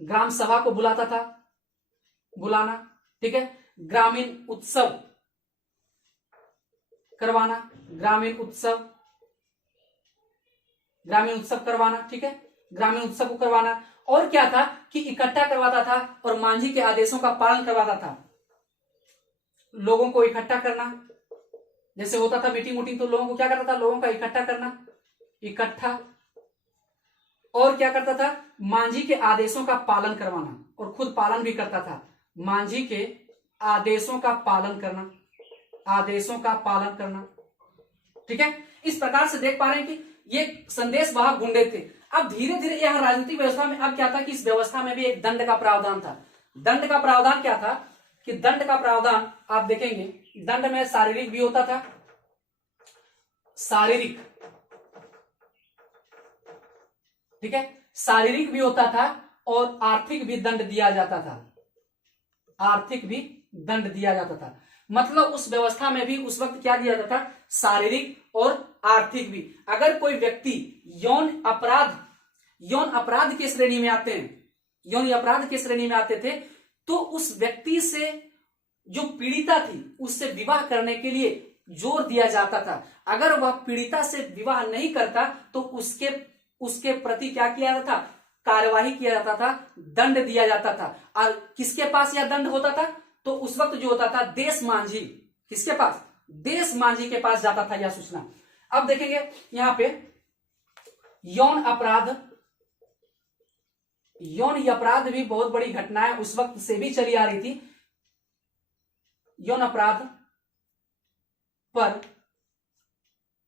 ग्राम सभा को बुलाता था, ठीक है, ग्रामीण उत्सव करवाना, ग्रामीण उत्सव करवाना। ठीक है, ग्रामीण उत्सव को करवाना। और क्या था कि इकट्ठा करवाता था और मांझी के आदेशों का पालन करवाता था। लोगों को इकट्ठा करना, जैसे होता था मीटिंग वूटिंग तो लोगों को क्या करता था? लोगों का इकट्ठा करना, और क्या करता था? मांझी के आदेशों का पालन करवाना, और खुद पालन भी करता था। मांझी के आदेशों का पालन करना, ठीक है। इस प्रकार से देख पा रहे हैं कि ये संदेश वाहक गुंडे थे। अब धीरे धीरे यह राजनीतिक व्यवस्था में अब क्या था कि इस व्यवस्था में भी एक दंड का प्रावधान था। दंड का प्रावधान क्या था कि दंड का प्रावधान आप देखेंगे, दंड में शारीरिक भी होता था, शारीरिक, ठीक है, शारीरिक भी होता था और आर्थिक भी दंड दिया जाता था, आर्थिक भी दंड दिया जाता था। मतलब उस व्यवस्था में भी उस वक्त क्या दिया जाता था? शारीरिक और आर्थिक भी। अगर कोई व्यक्ति यौन अपराध की श्रेणी में आते हैं, यौन अपराध की श्रेणी में आते थे, तो उस व्यक्ति से जो पीड़िता थी उससे विवाह करने के लिए जोर दिया जाता था। अगर वह पीड़िता से विवाह नहीं करता तो उसके प्रति क्या किया जाता था? कार्यवाही किया जाता था, दंड दिया जाता था। और किसके पास यह दंड होता था? तो उस वक्त जो होता था देश मांझी, किसके पास? देश मांझी के पास जाता था यह सूचना। अब देखेंगे यहां पे यौन अपराध भी बहुत बड़ी घटनाएं उस वक्त से भी चली आ रही थी। यौन अपराध पर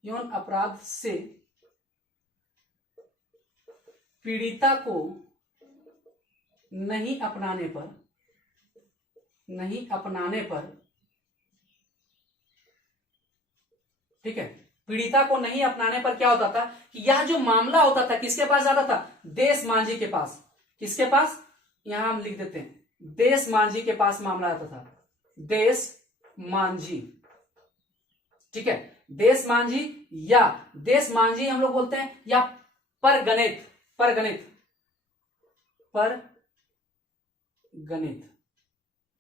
यौन अपराध से पीड़िता को नहीं अपनाने पर ठीक है, पीड़िता को नहीं अपनाने पर क्या होता था कि यह जो मामला होता था किसके पास जाता था? देश मांझी के पास। किसके पास? यहां हम लिख देते हैं, देश मांझी के पास मामला आता था। देश मांझी, ठीक है, देश मांझी या देश मांझी हम लोग बोलते हैं, या परगणित,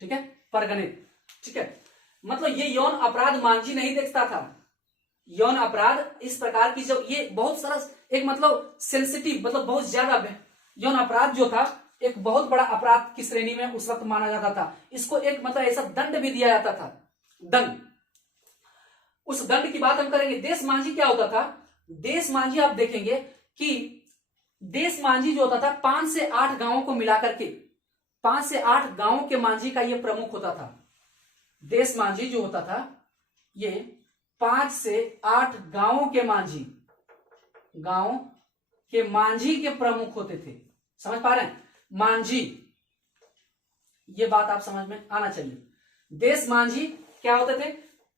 ठीक है, परगणित, ठीक है। मतलब ये यौन अपराध मांझी नहीं देखता था। यौन अपराध इस प्रकार की, जब ये बहुत सारा एक मतलब सेंसिटिव, मतलब बहुत ज्यादा यौन अपराध जो था एक बहुत बड़ा अपराध की श्रेणी में उस वक्त माना जाता था। इसको एक मतलब ऐसा दंड भी दिया जाता था, दंड। उस दंड की बात हम करेंगे। देश मांझी क्या होता था? देश मांझी आप देखेंगे कि देश मांझी जो होता था 5 से 8 गांवों को मिलाकर के, 5 से 8 गांवों के मांझी का ये प्रमुख होता था। देश मांझी जो होता था ये 5 से 8 गांवों के मांझी के प्रमुख होते थे। समझ पा रहे हैं? मांझी, ये बात आप समझ में आना चाहिए। देश मांझी क्या होते थे?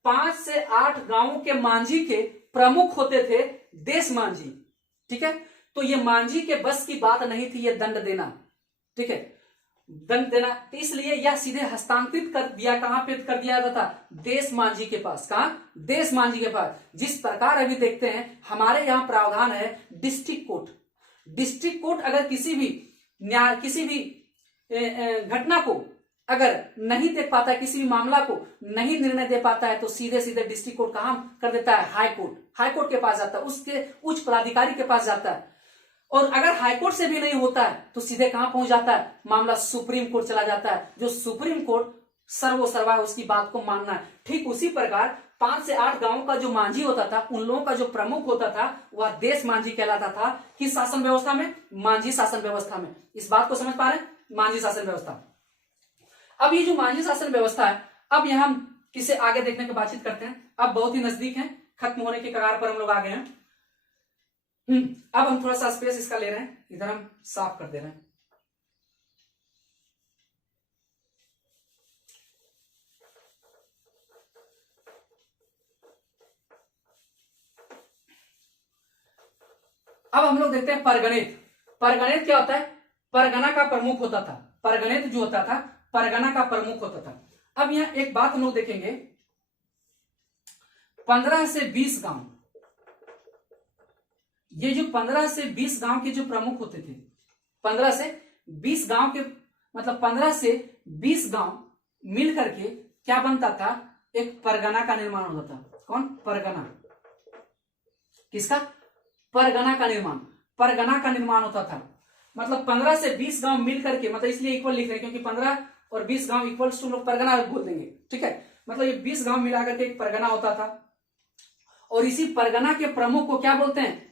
5 से 8 गांवों के मांझी के प्रमुख होते थे देश मांझी, ठीक है। तो ये मांझी के बस की बात नहीं थी ये दंड देना, ठीक है, दंड देना। तो इसलिए यह सीधे हस्तांतरित कर दिया, कहां पे कर दिया जाता था? देश मांझी के पास। कहां? देश मांझी के पास। जिस प्रकार अभी देखते हैं हमारे यहां प्रावधान है डिस्ट्रिक्ट कोर्ट। डिस्ट्रिक्ट कोर्ट अगर किसी भी घटना को अगर नहीं देख पाता है, किसी भी मामला को नहीं निर्णय दे पाता है, तो सीधे सीधे डिस्ट्रिक्ट कोर्ट कहां कर देता है? High court. हाई कोर्ट के पास जाता है, उसके उच्च पदाधिकारी के पास जाता है। और अगर हाईकोर्ट से भी नहीं होता है तो सीधे कहां पहुंच जाता है? मामला सुप्रीम कोर्ट चला जाता है। जो सुप्रीम कोर्ट सर्वोसर्वा उसकी बात को मानना है। ठीक उसी प्रकार 5 से 8 गांवों का जो मांझी होता था, उन लोगों का जो प्रमुख होता था वह देश मांझी कहलाता था। किस शासन व्यवस्था में? मांझी शासन व्यवस्था में। इस बात को समझ पा रहे हैं? मांझी शासन व्यवस्था। अब ये जो मांझी शासन व्यवस्था है, अब यहां हम किसे आगे देखने की बातचीत करते हैं। अब बहुत ही नजदीक है, खत्म होने के कगार पर हम लोग आ गए हैं। अब हम थोड़ा सा स्पेस इसका ले रहे हैं, इधर हम साफ कर दे रहे हैं। अब हम लोग देखते हैं परगणित। परगणित क्या होता है? परगना का प्रमुख होता था। परगणित जो होता था परगना का प्रमुख होता था। अब यहां एक बात हम लोग देखेंगे, 15 से 20 गांव, ये जो 15 से 20 गांव के जो प्रमुख होते थे, 15 से 20 गांव के मतलब 15 से 20 गांव मिल करके क्या बनता था? एक परगना का निर्माण होता था। कौन? परगना। किसका? परगना का निर्माण। परगना का निर्माण होता था। मतलब 15 से 20 गांव मिल करके, मतलब इसलिए इक्वल लिख रहे हैं क्योंकि 15 और 20 गांव इक्वल टू लोग परगना बोल देंगे, ठीक है। मतलब ये 20 गांव मिलाकर के एक परगना होता था। और इसी परगना के प्रमुख को क्या बोलते हैं?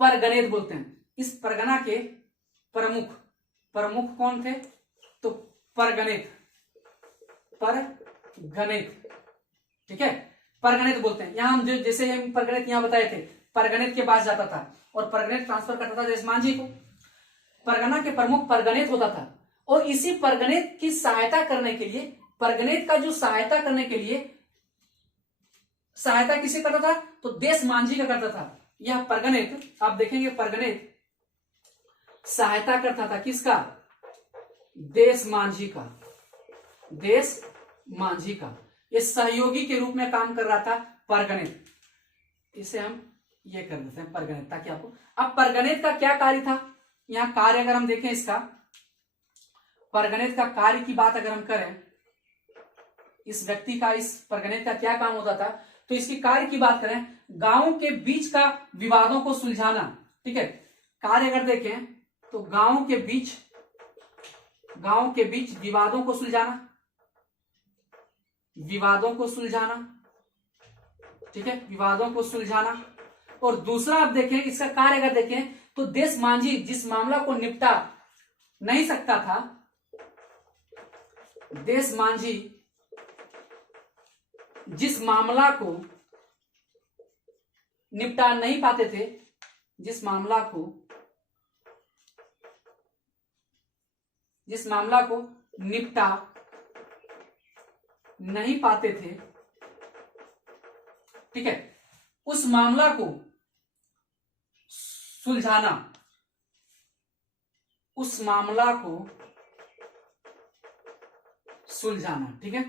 परगणित बोलते हैं। इस परगना के प्रमुख कौन थे? तो परगणित, ठीक है, परगणित बोलते हैं। यहां हम जैसे हम परगणित यहां बताए थे, परगणित के पास जाता था और परगणित ट्रांसफर करता था देश मांझी को। परगना के प्रमुख परगणित होता था। और इसी परगणित की सहायता करने के लिए, परगणित का जो सहायता करने के लिए सहायता किसे करता था? तो देश मांझी का करता था। यह परगणित आप देखेंगे, परगणित सहायता करता था किसका? देश मांझी का। देश मांझी का ये सहयोगी के रूप में काम कर रहा था परगणित। इसे हम ये कर देते हैं परगणित, ताकि आपको। अब परगणित का क्या कार्य था? यहां कार्य अगर हम देखें इसका, परगणित का कार्य की बात अगर हम करें, इस व्यक्ति का, इस परगणित का क्या काम होता था, तो इसकी कार्य की बात करें, गांवों के बीच का विवादों को सुलझाना, ठीक है। कार्य अगर देखें तो गांवों के बीच विवादों को सुलझाना, ठीक है, विवादों को सुलझाना। और दूसरा आप देखें, इसका कार्य अगर देखें तो देश मांझी जिस मामला को निपटा नहीं सकता था, देश मांझी जिस मामला को निपटा नहीं पाते थे, जिस मामला को निपटा नहीं पाते थे, ठीक है, उस मामला को सुलझाना, उस मामला को सुलझाना, ठीक है।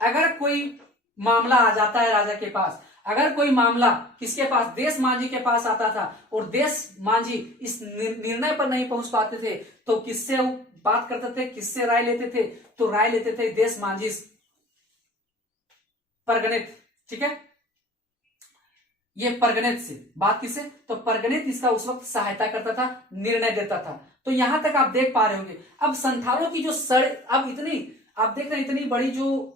अगर कोई मामला आ जाता है राजा के पास, अगर कोई मामला किसके पास, देश मांझी के पास आता था और देश मांझी इस निर्णय पर नहीं पहुंच पाते थे, तो किससे बात करते थे, किससे राय लेते थे, तो राय लेते थे देश मांझी परगणित, ठीक है। ये परगणित से बात किसे, तो परगणित इसका उस वक्त सहायता करता था, निर्णय देता था। तो यहां तक आप देख पा रहे होंगे। अब संथालों की जो अब इतनी आप देख रहे हैं, इतनी बड़ी जो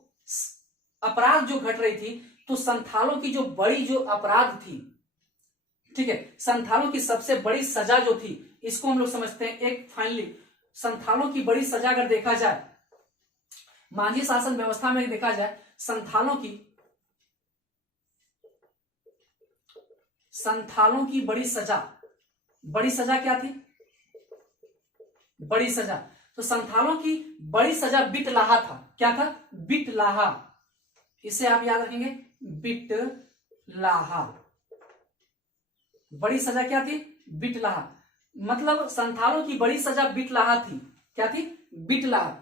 अपराध जो घट रही थी, तो संथालों की जो बड़ी जो अपराध थी, ठीक है, संथालों की सबसे बड़ी सजा जो थी, इसको हम लोग समझते हैं एक फाइनली संथालों की बड़ी सजा अगर देखा जाए, मांझी शासन व्यवस्था में देखा जाए, संथालों की बड़ी सजा क्या थी, बड़ी सजा, तो संथालों की बड़ी सजा बिटलाहा था। क्या था, बिटलाहा, इसे आप याद रखेंगे, बिटलाहा। बड़ी सजा क्या थी, बिटलाहा, मतलब संथालों की बड़ी सजा बिटलाहा थी। क्या थी, बिटलाहा।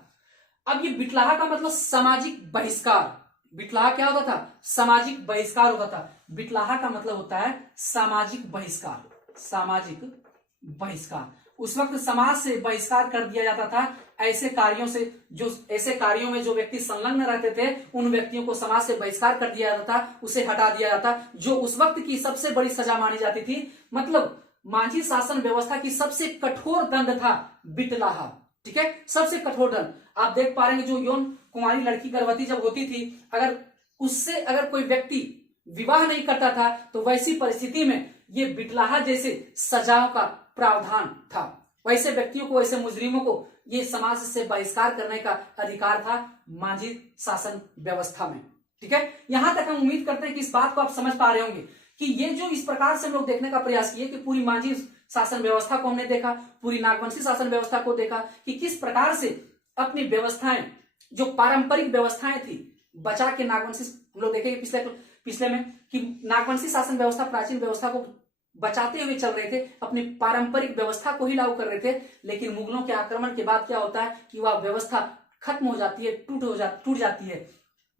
अब ये बिटलाहा का मतलब सामाजिक बहिष्कार, बिटलाहा क्या होता था, सामाजिक बहिष्कार होता था। बिटलाहा का मतलब होता है सामाजिक बहिष्कार, सामाजिक बहिष्कार। उस वक्त समाज से बहिष्कार कर दिया जाता था ऐसे कार्यों से, जो ऐसे कार्यों में जो व्यक्ति संलग्न रहते थे, उन व्यक्तियों को समाज से बहिष्कार कर दिया जाता था, उसे हटा दिया जाता, जो उस वक्त की सबसे बड़ी सजा मानी जाती थी। मतलब मांझी शासन व्यवस्था की सबसे कठोर दंड था बिटलाहा, ठीक है, सबसे कठोर दंड। आप देख पा रहे हैं, जो यौन कुमारी लड़की गर्भवती जब होती थी, अगर उससे अगर कोई व्यक्ति विवाह नहीं करता था, तो वैसी परिस्थिति में ये बिटलाहा जैसे सजाओं का प्रावधान था। वैसे व्यक्तियों को, वैसे मुजरिमों को ये समाज से बहिष्कार करने का अधिकार था मांझी शासन व्यवस्था में, ठीक है। यहां तक हम उम्मीद करते हैं कि इस बात को आप समझ पा रहे होंगे कि ये जो इस प्रकार से हम लोग देखने का प्रयास किए कि पूरी मांझी शासन व्यवस्था को हमने देखा, पूरी नागवंशी शासन व्यवस्था को देखा कि किस प्रकार से अपनी व्यवस्थाएं, जो पारंपरिक व्यवस्थाएं थी, बचा के नागवंशी, हम लोग देखेंगे पिछले में कि नागवंशी शासन व्यवस्था प्राचीन व्यवस्था को बचाते हुए चल रहे थे, अपनी पारंपरिक व्यवस्था को ही लागू कर रहे थे। लेकिन मुगलों के आक्रमण के बाद क्या होता है कि वह व्यवस्था खत्म हो जाती है, टूट जाती है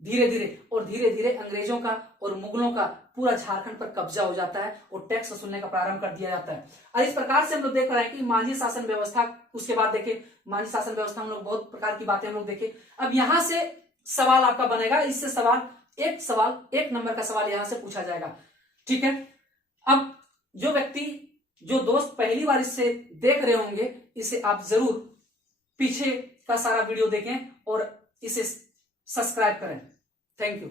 धीरे धीरे अंग्रेजों का और मुगलों का पूरा झारखंड पर कब्जा हो जाता है और टैक्स वसूलने का प्रारंभ कर दिया जाता है। और इस प्रकार से हम लोग देख रहे हैं कि मांझी शासन व्यवस्था, उसके बाद देखे मांझी शासन व्यवस्था, हम लोग बहुत प्रकार की बातें हम लोग देखे। अब यहां से सवाल आपका बनेगा, इससे एक नंबर का सवाल यहां से पूछा जाएगा, ठीक है। अब जो दोस्त पहली बार इससे देख रहे होंगे, इसे आप जरूर पीछे का सारा वीडियो देखें और इसे सब्सक्राइब करें। Thank you.